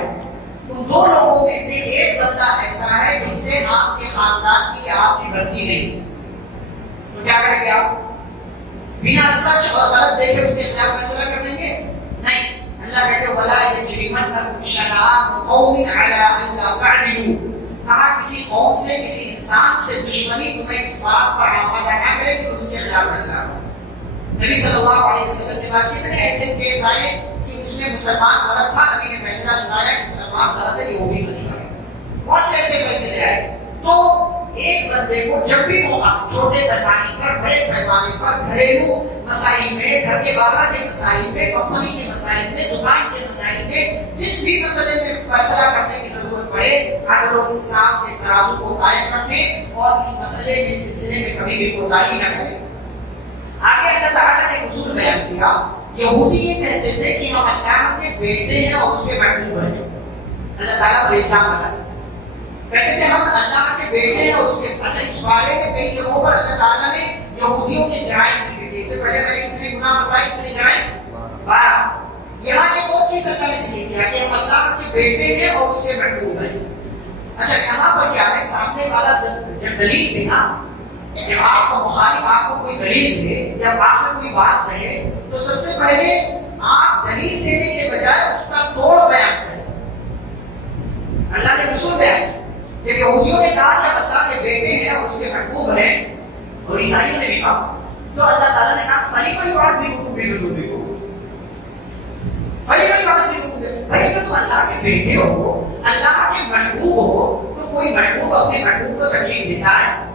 تو 2 لوگوں میں سے ایک بندہ ایسا ہے جس سے آپ کے خاندان کی یا آپ کی بنتی نہیں ہے، تو کیا کریں گے آپ؟ بنا سچ اور غلط دیکھے اس کے خلاف فیصلہ کر دیں گے؟ نہیں. اللہ کہتے ہیں وَلَا يَجْرِمَنَّكُمْ شَنَآنُ قَوْمٍ عَلَىٰ أَلَّا تَعْدِلُوا. کہا کسی قوم سے، کسی انسان سے دشمنی تمہیں اس بات پر آمادہ نہ کرے کہ تم اس کے خلاف فیصلہ کرو. نبی صلی اللہ علیہ وسلم کے پاس کتنے ایسے کیس آئے کہ اس میں مسلمان غلط تھا، نبی نے فیصلہ سنایا کہ مسلمان غلط ہے، یہ وہ بھی سچ ہے. بہت سے ایسے فیصلے آئے. تو ایک بندے کو جب بھی موقع، چھوٹے پیمانے پر، بڑے پیمانے پر، گھریلو مسائل میں، گھر کے باہر کے مسائل میں، کمپنی کے مسائل میں، دکان کے مسائل میں، جس بھی مسئلے میں فیصلہ کرنے کی ضرورت پڑے، اگر وہ انصاف کے ترازو کو قائم رکھیں اور اس مسئلے میں، سلسلے میں کبھی بھی کوتاہی نہ کریں. آگے اللہ تعالیٰ نے اصول بیان کیا. یہودی یہ کہتے تھے کہ ہم اللہ کے بیٹے ہیں اور اس کے محبوب ہیں. اللہ تعالیٰ پر الزام لگاتے تھے، کہتے تھے ہم اللہ کے بیٹے ہیں اور اس کے. اچھا، اس بارے میں کئی جگہوں پر اللہ تعالیٰ نے یہودیوں کے جرائم ذکر کیے. اس سے پہلے میں نے کتنے گناہ بتائے، کتنے جرائم؟ 12. یہاں ایک اور چیز اللہ نے ذکر کیا کہ ہم اللہ کے بیٹے ہیں اور اس کے محبوب ہیں. اچھا، یہاں پر کیا ہے؟ سامنے والا جب دلیل دینا، جب آپ کا مخالف آپ کو کوئی دلیل دے یا آپ سے کوئی بات کہے تو سب سے پہلے آپ دلیل دینے کے بجائے اس کا توڑ بیان کریں. اللہ نے اصول بیان کیا. جب یہودیوں نے کہا کہ اللہ کے بیٹے ہیں اور اس کے محبوب ہیں، اور عیسائیوں نے بھی کہا، تو اللہ تعالیٰ نے کہا فَلِمَ يُعَذِّبُكُم بِذُنُوبِكُم. فَلِمَ يُعَذِّبُكُم. بھائی اگر تم اللہ کے بیٹے ہو، اللہ کے محبوب ہو، تو کوئی محبوب اپنے محبوب کو تکلیف دیتا ہے؟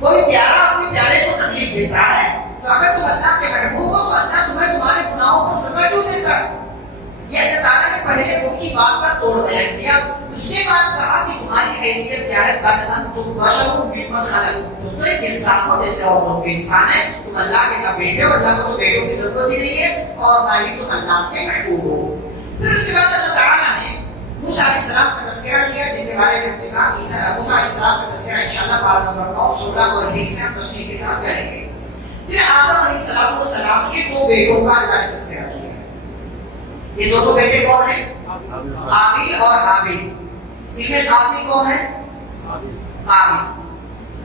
کوئی پیارا اپنے پیارے کو تکلیف دیتا ہے؟ تو اگر تم اللہ کے محبوب ہو تو اللہ تمہیں تمہارے گناہوں پر سزا کیوں دیتا ہے؟ یہ اللہ تعالیٰ نے پہلے ان کی بات کا توڑ بیان کیا. اس کے بعد کہا کہ تمہاری حیثیت کیا ہے؟ بَلْ أَنْتُمْ بَشَرٌ مِّمَّنْ خَلَقَ. تم تو ایک انسان ہو جیسے اور لوگ بھی انسان ہیں. تم اللہ کے نہ بیٹے ہو، اللہ کو تو بیٹوں کی ضرورت ہی نہیں ہے، اور نہ ہی تم اللہ کے محبوب ہو. پھر اس کے بعد اللہ تعالیٰ نے موسیٰ علیہ السلام کا تذکرہ کیا، جن کے بارے میں ہم نے کہا موسیٰ علیہ السلام کا تذکرہ انشاءاللہ باب نمبر 9، 16 اور 20 میں ہم تفصیل کے ساتھ کریں گے. پھر آدم علیہ السلام کے 2 بیٹوں کا اللہ نے تذکرہ کیا ہے. یہ دونوں بیٹے کون ہیں؟ قابیل اور حابیل. ان میں قاتل کون ہے؟ قابل.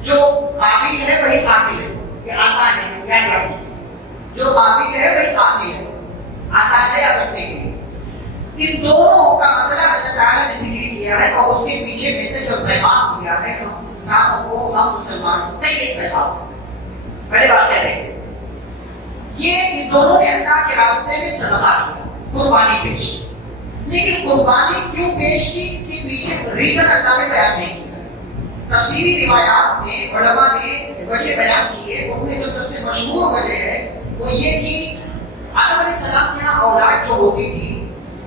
جو قابل ہے وہی قاتل ہے. یہ آسان ہے یاد رکھنے. جو قابل ہے وہی قاتل ہے. آسان ہے یاد رکھنے کے لیے. ان دونوں کا مسئلہ اللہ تعالیٰ نے ذکر کیا ہے اور اس کے پیچھے میسج اور پیغام دیا ہے. ہم انسانوں کو، ہم مسلمانوں کو ایک پیغام. پہلے بات کیا دیکھتے ہیں. یہ ان دونوں نے اللہ کے راستے میں صدقہ کیا، قربانی پیش کی. لیکن قربانی کیوں پیش کی اس کے پیچھے ریزن اللہ نے بیان نہیں کیا. تفسیری روایات میں علماء نے وجہ بیان کی ہے. ان میں جو سب سے مشہور وجہ ہے وہ یہ کہ آدم علیہ السلام کے یہاں اولاد جو ہوتی تھی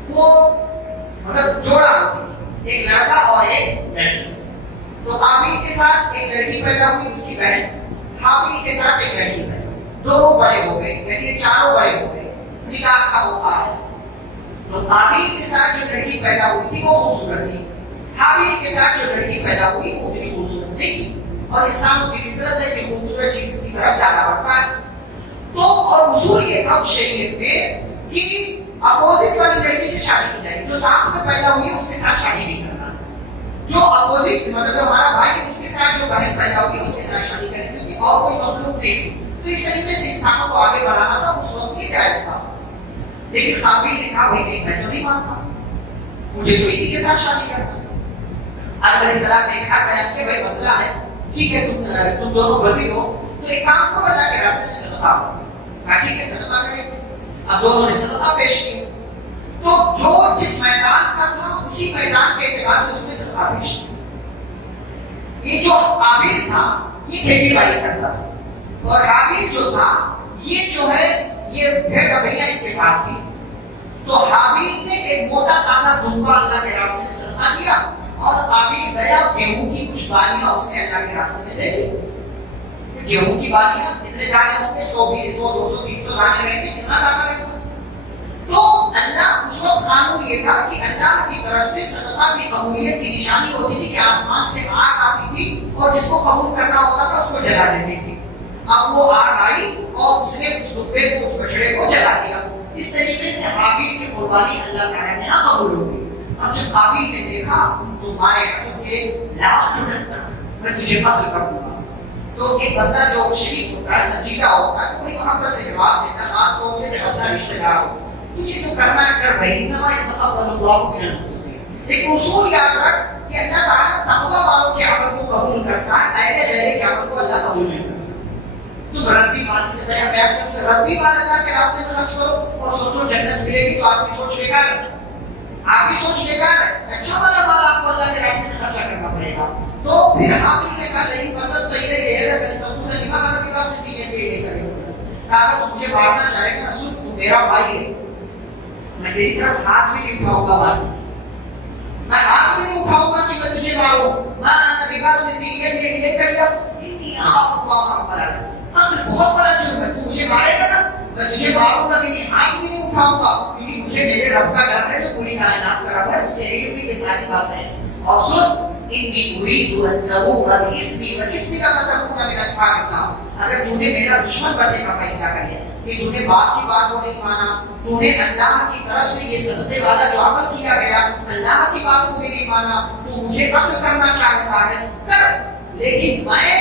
وہ مطلب جوڑا ہوتی تھی، ایک لڑکا اور ایک لڑکی. تو قابیل کے ساتھ ایک لڑکی پیدا ہوئی، اس کی بہن. حابیل کے ساتھ ایک لڑکی پیدا ہوئی. دونوں بڑے ہو گئے، یعنی یہ چاروں بڑے ہو گئے. نکاح کا موقع ہے. تو قابیل کے ساتھ جو لڑکی پیدا ہوئی تھی وہ خوبصورت تھی. حابیل کے ساتھ جو لڑکی پیدا ہوئی وہ اتنی خوبصورت نہیں تھی. اور انسانوں کی فطرت ہے کہ خوبصورت چیز کی طرف زیادہ بڑھتا ہے. تو اور اصول یہ تھا شریعت میں کہ اپوزٹ والی لڑکی سے شادی کی جائے گی. جو ساتھ میں پیدا ہوئی ہے اس کے ساتھ شادی نہیں کرنا. جو اپوزٹ مطلب جو ہمارا بھائی ہے اس کے ساتھ جو بہن پیدا ہوئی ہے اس کے ساتھ شادی کریں، کیونکہ اور کوئی مخلوق نہیں تھی. تو اس طریقے سے انسانوں کو آگے بڑھانا تھا. اس وقت یہ جائز تھا. لیکن قابیل نے کہا بھائی نہیں، میں تو نہیں مانتا، مجھے تو اسی کے ساتھ شادی کرنا. آدم علیہ السلام نے کہا بیان کہ بھائی مسئلہ ہے، ٹھیک ہے تم دونوں وزیر ہو تو ایک کام کرو، اللہ کے راستے میں صدقہ کرو. کہا ٹھیک ہے صدقہ کریں گے. اب دونوں نے صدقہ پیش کیا. تو جو جس میدان کا تھا اسی میدان کے اعتبار سے اس نے صدقہ پیش کیا. یہ جو قابیل تھا یہ کھیتی باڑی کرتا تھا، اور حابیل جو تھا یہ جو ہے یہ بھیڑ بکریاں اس کے پاس تھی. تو حابیل نے ایک موٹا تازہ دھنبا اللہ کے راستے میں صدقہ کیا، اور قابیل گیا گیہوں کی کچھ بالیاں اس نے اللہ کے راستے میں دے دی. گیہوں کی بالیاں کتنے دانے ہوں گے؟ 100 200 300 دانے رہیں گے. کتنا دانا رہتا؟ تو اللہ اس وقت قانون یہ تھا کہ اللہ کی طرف سے صدقہ کی قبولیت کی نشانی ہوتی تھی کہ آسمان سے آگ آتی تھی اور جس کو قبول کرنا ہوتا تھا اس کو جلا دیتی تھی. اب وہ آگ آئی اور اس نے اس دبے کو، اس بچڑے کو جلا دیا. اس طریقے سے حابیل کی قربانی اللہ تعالیٰ نے قبول ہو گئی. اب جب قابیل نے دیکھا تمہارے قسم کے لاکھ میں تجھے قتل کر دوں گا، تو ایک بندہ جو شریف ہوتا ہے، سنجیدہ ہوتا ہے، بڑی محبت سے جواب دیتا ہے. خاص طور سے جب اپنا رشتہ دار ہو، تجھے جو کرنا ہے کر بھائی، انما یتقبل اللہ من المتقین. ایک اصول یاد رکھ کہ اللہ تعالیٰ تقویٰ والوں کے عمل کو قبول کرتا ہے، اہل غیرے کے عمل کو اللہ قبول نہیں کرتا. تو ردی مال سے پہلے بیان کرتے ردی مال اللہ کے راستے میں خرچ کرو اور سوچو جنت ملے گی. تو آپ کی سوچ بیکار ہے، آپ کی سوچ بیکار ہے. اچھا والا مال آپ کو اللہ کے راستے میں خرچہ کرنا پڑے گا. تو پھر حابیل نے کہا نہیں پسند نہیں لے گا کہ تم نے نماز کے پاس سے چیزیں لے کرے کہا کہ تم مجھے مارنا چاہے گا، سن تو میرا بھائی ہے، میں تیری طرف ہاتھ بھی نہیں اٹھاؤں گا مارنے. میں ہاتھ بھی نہیں اٹھاؤں گا کہ میں تجھے ماروں. میں نماز سے یہ لے کر لیا انی اخاف اللہ رب العالمین. قتل بہت بڑا جرم ہے، تو مجھے مارے گا نا، میں تجھے ماروں گا لیکن ہاتھ بھی نہیں اٹھاؤں گا، کیونکہ مجھے میرے رب کا ڈر ہے جو پوری کائنات کا رب ہے، اس کے علم میں یہ ساری باتیں ہیں. اور سن انی اريد ان تبوء باثمی واثمک فتکون من اصحاب النار. اگر تو نے میرا دشمن بننے کا فیصلہ کر لیا کہ تو نے باپ کی بات کو نہیں مانا، تو نے اللہ کی طرف سے یہ صدقے والا جو عمل کیا گیا اللہ کی بات کو بھی نہیں مانا، تو مجھے قتل کرنا چاہتا ہے کر، لیکن میں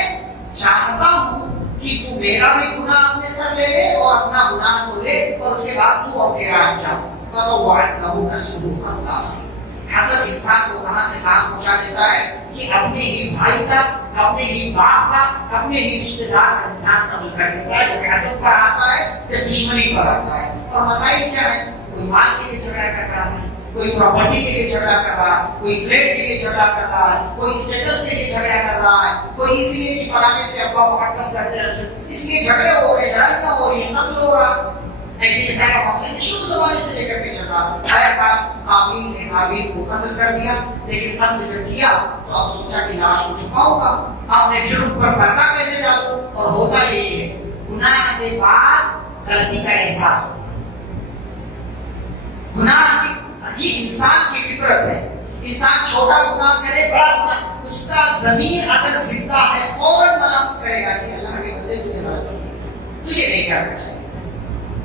چاہتا ہوں کہ تو میرا بھی گناہ اپنے سر لے لے اور اپنا گناہ کو لے، اور اس کے بعد تو اور تیرا انجام. فطوعت له نفسه قتله. حسد انسان کو کہاں سے کہاں پہنچا دیتا ہے کہ اپنے ہی بھائی کا، اپنے ہی باپ کا، اپنے ہی رشتہ دار کا انسان قتل کر دیتا ہے. جب حسد پر آتا ہے تو دشمنی پر آتا ہے. اور مسائل کیا ہے؟ کوئی مال کے لیے جھگڑا کر رہا ہے، کوئی پراپرٹی کے لیے جھگڑا کر رہا ہے، کوئی فلیٹ کے لیے جھگڑا کر رہا ہے، کوئی اسٹیٹس کے لیے جھگڑا کر رہا ہے، کوئی اس لیے کہ فلانے سے ابا محبت کرتے ہیں اس لیے جھگڑے ہو رہے ہیں، لڑائیاں ہو رہی ہیں، قتل ہو رہا. ایسے سارا معاملہ شروع زمانے سے لے کر کے چل رہا. آخرکار قابیل نے حابیل کو قتل کر دیا، لیکن قتل جب کیا تو اب سوچا کہ لاش کو چھپاؤں گا، اپنے جرم پر پردہ کیسے ڈالوں. اور ہوتا یہی ہے، گناہ کے بعد غلطی کا احساس ہوتا ہے. گناہ یہ انسان کی فطرت ہے. انسان چھوٹا گناہ کرے، بڑا گناہ، اس کا ضمیر اگر زندہ ہے فوراً ملامت کرے گا کہ اللہ کے بندے تجھے غلط کیا، تجھے نہیں کرنا چاہیے،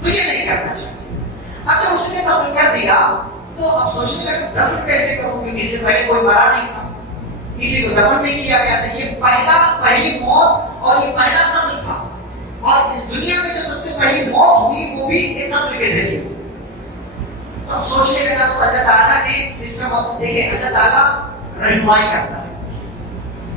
تجھے نہیں کرنا چاہیے. اب جب اس نے قتل کر دیا تو اب سوچنے لگا دفن کیسے کروں، کیونکہ اس سے پہلے کوئی مرا نہیں تھا، کسی کو دفن نہیں کیا گیا تھا، یہ پہلی موت اور یہ پہلا قتل تھا، اور دنیا میں جو سب سے پہلی موت ہوئی وہ بھی ایک قتل کے ذریعے ہوئی۔ اب سوچنے لگا تو اللہ تعالیٰ نے سسٹم اب دیکھے، اللہ تعالیٰ رہنمائی کرتا ہے،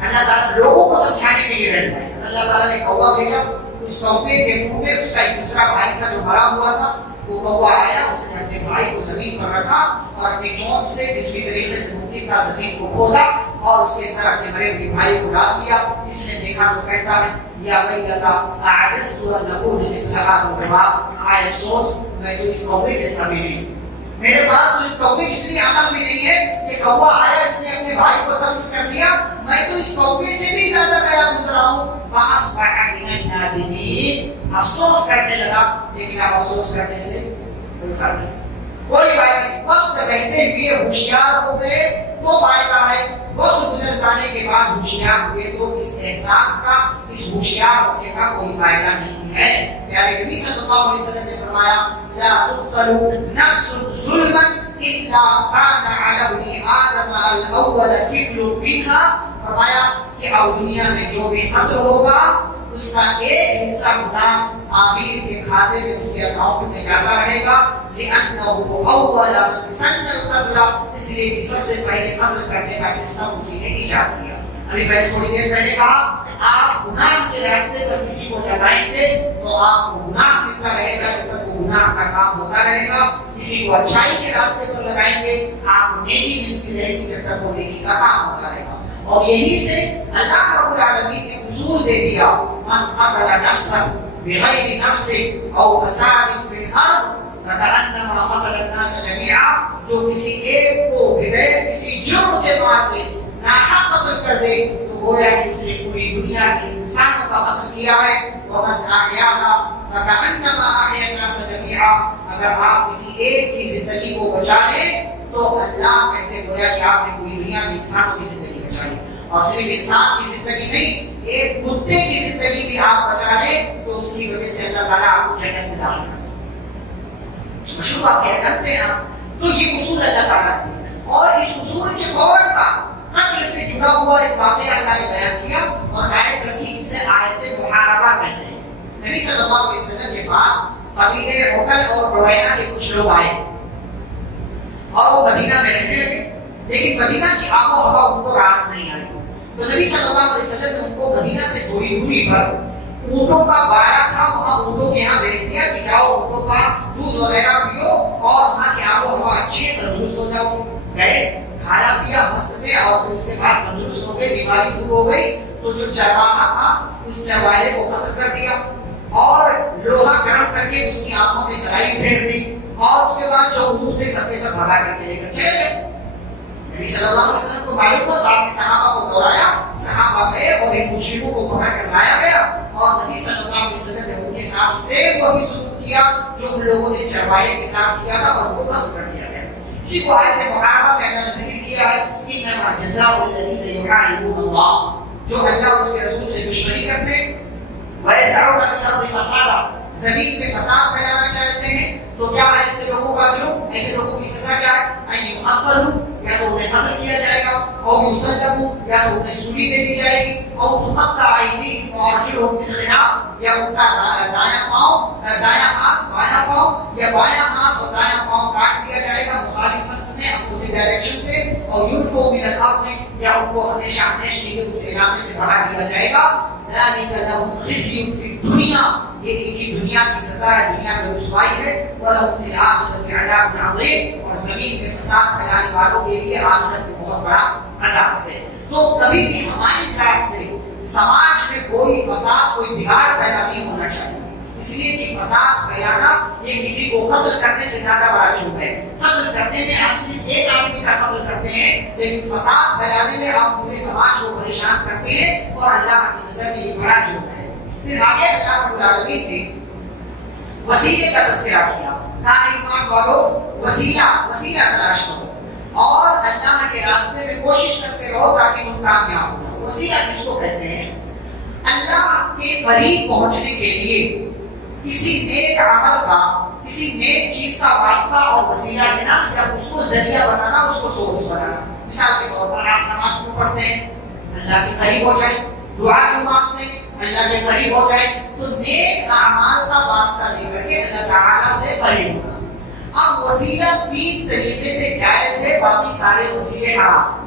اللہ تعالیٰ لوگوں کو سمجھانے کے لیے رہنمائی، اللہ تعالیٰ نے کوا بھیجا، اس کوے کے منہ میں اس کا ایک دوسرا بھائی تھا جو مرا ہوا تھا، وہ کوا آیا، اس نے اپنے بھائی کو زمین پر رکھا اور اپنی چونچ سے جسمی طریقے سے ممکن تھا زمین کو کھودا اور اس کے اندر اپنے مرے ہوئے بھائی کو ڈال دیا۔ اس نے دیکھا تو کہتا ہے یا ویلتا اعجزت ان اکون مثل هذا الغراب، ہائے افسوس میں تو اس کوے جیسا بھی نہیں، میرے پاس تو اس کوے جتنی عقل بھی نہیں ہے کہ کوا آیا اس نے اپنے بھائی کو دفن کر دیا، میں تو اس کوے سے بھی زیادہ گیا گزرا ہوں۔ فاصبح من النادمین، افسوس کرنے لگا، لیکن اب افسوس کرنے سے کوئی فائدہ نہیں، کوئی فائدہ نہیں، وقت رہتے ہوئے ہوشیار ہو گئے تو فائدہ ہے، وقت گزر جانے کے بعد ہوشیار ہوئے تو اس احساس کا، اس ہوشیار ہونے کا کوئی فائدہ نہیں ہے۔ پیارے نبی صلی اللہ علیہ وسلم نے فرمایا لا تقتل نفس ظلما الا كان على ابن آدم الاول كفل منها، فرمایا کہ اب دنیا میں جو بھی قتل ہوگا اس کا ایک حصہ گناہ عامل کے کھاتے میں اس کے اکاؤنٹ میں جاتا رہے گا، لأنه اول من سن القتل، اس لیے کہ سب سے پہلے قتل کرنے کا سسٹم اسی نے ایجاد کیا۔ ابھی میں نے تھوڑی دیر پہلے کہا آپ گناہ کے راستے پر کسی کو لگائیں گے تو آپ کو گناہ ملتا رہے گا جب تک وہ گناہ کا کام ہوتا رہے گا، کسی کو اچھائی کے راستے پر لگائیں گے آپ کو نیکی ملتی رہے گی جب تک وہ نیکی کا کام ہوتا رہے گا۔ اور یہی سے اللہ رب العالمین نے اصول دے دیا من قتل نفسا بغیر نفس او فساد فی الارض فکأنما قتل الناس جميعا، جو کسی ایک کو بغیر کسی جرم کے مار دے، ناحق قتل کر دے تو گویا کہ اس نے پوری دنیا کے انسانوں کا قتل کیا ہے۔ ومن احیاها فکأنما احیا الناس جميعا، اگر آپ کسی ایک کی زندگی کو بچا لیں تو اللہ کہتے گویا کہ آپ نے پوری دنیا کے انسانوں کی زندگی بچائی، اور صرف انسان کی زندگی نہیں، ایک کتے کی زندگی بھی آپ بچا لیں تو اس کی وجہ سے اللہ تعالیٰ آپ کو جنت میں داخل کر سکتے ہیں۔ مشہور آپ کیا کرتے ہیں آپ، تو یہ اصول اللہ تعالیٰ نے دیا، اور اس اصول کے فوراً بعد قتل سے جڑا ہوا ایک واقعہ اللہ نے بیان کیا اور آیت رکھی، جسے آیت محاربہ کہتے ہیں۔ نبی صلی اللہ علیہ وسلم کے پاس قبیلے عقل اور روینا کے کچھ لوگ آئے اور وہ مدینہ میں رہنے لگے، لیکن مدینہ کی آب و ہوا ان کو راس نہیں آئی، تو نبی صلی اللہ علیہ وسلم نے ان کو مدینہ سے تھوڑی دوری پر اونٹوں کا باڑا تھا، وہاں اونٹوں کے یہاں بھیج دیا کہ جاؤ اونٹوں کا دودھ وغیرہ پیو اور وہاں کی آب و ہوا اچھی ہے، تندرست ہو جاؤ گے۔ گئے، کھایا پیا مست میں، اور پھر اس کے بعد تندرست ہو گئے، بیماری دور ہو گئی، تو جو چرواہا تھا اس چرواہے کو قتل کر دیا اور لوہا گرم کر کے اس کی آنکھوں میں سرائی پھیر دی، اور اس کے بعد جو اونٹ تھے سب کے سب بھگا کے لے کر چلے گئے۔ نبی صلی اللہ علیہ وسلم کو معلوم ہوا تو آپ نے صحابہ کو دوڑایا، صحابہ گئے اور ان مجرموں کو پکڑ کر لایا گیا، اور نبی صلی اللہ علیہ وسلم نے ان کے ساتھ سیم وہی سلوک کیا جو ان لوگوں نے چرواہے کے ساتھ کیا تھا، اور ان کو قتل کر دیا گیا۔ اسی کو آیت محاربہ میں اللہ نے ذکر کیا ہے انما جزاء الذین یحاربون اللہ، جو اللہ اور اس کے رسول سے دشمنی کرتے ہیں، وَيَسْعَوْنَ فِي الْأَرْضِ فَسَادًا، زمین میں فساد پھیلانا چاہتے ہیں، تو کیا ہے ایسے لوگوں کا جرم، ایسے لوگوں کی سزا کیا ہے؟ ان یقتلوا، یا تو انہیں قتل کیا جائے گا، اور یصلبوا، یا تو انہیں سولی دے دی جائے گی، اور تقطع ایدیہم وارجلہم من خلاف، یا ان کا دایاں پاؤں دایاں ہاتھ بایاں پاؤں، یا بایاں ہاتھ اور دایاں پاؤں کاٹ دیا جائے گا مخالف سمت میں اپوزٹ ڈائریکشن سے، اور ينفوا من الارض، یا ان کو ہمیشہ ہمیشہ کے لیے اس علاقے سے بھگا دیا جائے گا۔ ذلك لهم خزي في الدنيا، یہ ان کی دنیا کی سزا ہے، دنیا میں رسوائی ہے، وَلَهُمْ فِي الْآخِرَةِ عَذَابٌ عَظِيمٌ، اور زمین میں فساد پھیلانے والوں کے لیے آخرت میں بہت بڑا عذاب ہے۔ تو کبھی بھی ہماری سائڈ سے سماج میں کوئی فساد، کوئی بگاڑ پیدا نہیں ہونا چاہیے، اس لیے کہ فساد پھیلانا یہ کسی کو قتل کرنے سے زیادہ بڑا جرم ہے۔ قتل کرنے میں آپ صرف ایک آدمی کا قتل کرتے ہیں، لیکن فساد پھیلانے میں آپ پورے سماج کو پریشان کرتے ہیں، اور اللہ کی نظر میں یہ بڑا جرم ہے۔ پھر آگے اللہ رب العالمین نے وسیلے کا تذکرہ کیا، کہا ایمان والو وسیلہ تلاش کرو اور اللہ کے راستے میں کوشش کرتے رہو تاکہ تم کامیاب ہو جاؤ۔ وسیلہ کس کو کہتے ہیں؟ اللہ کے قریب پہنچنے کے لیے کسی نیک عمل کا کسی نیک چیز کا واسطہ اور وسیلہ لینا یا اس کو ذریعہ بنانا، اس کو سورس بنانا. مثال کے طور پر آپ نماز کو پڑھتے ہیں اللہ کے قریب ہو جائیں، دعا کیوں مانگتے ہیں اللہ کے قریب ہو جائیں، تو نیک اعمال کا واسطہ لے کر کے اللہ تعالیٰ سے قریب ہونا. اب وسیلہ تین طریقے سے جائز ہے، باقی سارے وسیلے حرام.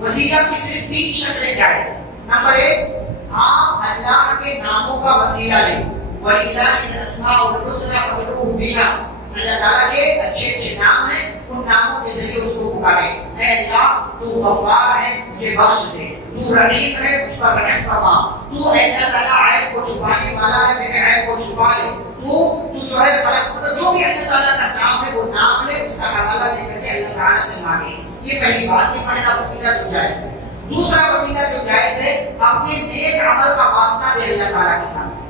وسیلہ کی صرف تین شکلیں جائز ہیں. نمبر ایک، آپ اللہ کے ناموں کا وسیلہ لیں. وَلِلَّهِ الْأَسْمَاءُ الْحُسْنَىٰ فَادْعُوهُ بِهَا. اللہ تعالیٰ کے اچھے اچھے نام ہیں، ان ناموں کے ذریعے اس کو پکاریں. اے اللہ تو غفار ہے، مجھے بخش دے. تو رحیم ہے، مجھ پر رحم فرما. تو اے اللہ تعالیٰ عیب کو چھپانے والا ہے، میرے عیب کو چھپا لے. تو جو ہے فرق، جو بھی اللہ تعالیٰ کا نام ہے وہ نام لے، اس کا حوالہ دے کر کے اللہ تعالیٰ سے مانگے. یہ پہلی بات، یہ پہلا وسیلہ جو جائز ہے. دوسرا وسیلہ جو جائز ہے، اپنے نیک عمل کا واسطہ دے اللہ تعالیٰ کے سامنے.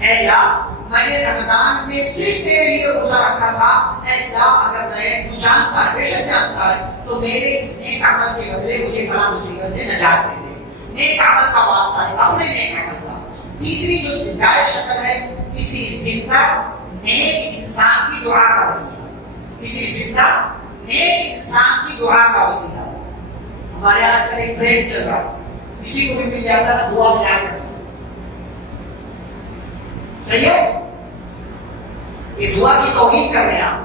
اے اللہ میں نے رمضان میں صرف تیرے لیے روزہ رکھا تھا، اے اللہ اگر تو جانتا ہے، بے شک جانتا ہے، تو میرے اس نیک عمل کے بدلے مجھے فلاں مصیبت سے نجات دے دے. نیک عمل کا واسطہ ہے، اپنے نیک عمل کا. تیسری جو جائز شکل ہے، کسی زندہ نیک انسان کی دعا کا وسیلہ. کسی زندہ نیک انسان کی دعا کا وسیلہ. ہمارے یہاں آج کل ایک ٹرینڈ چل رہا ہے، کسی کو بھی مل جاتا ہے دعا میں آ کر. صحیح ہے، یہ دعا کی توہین کر رہے ہیں آپ.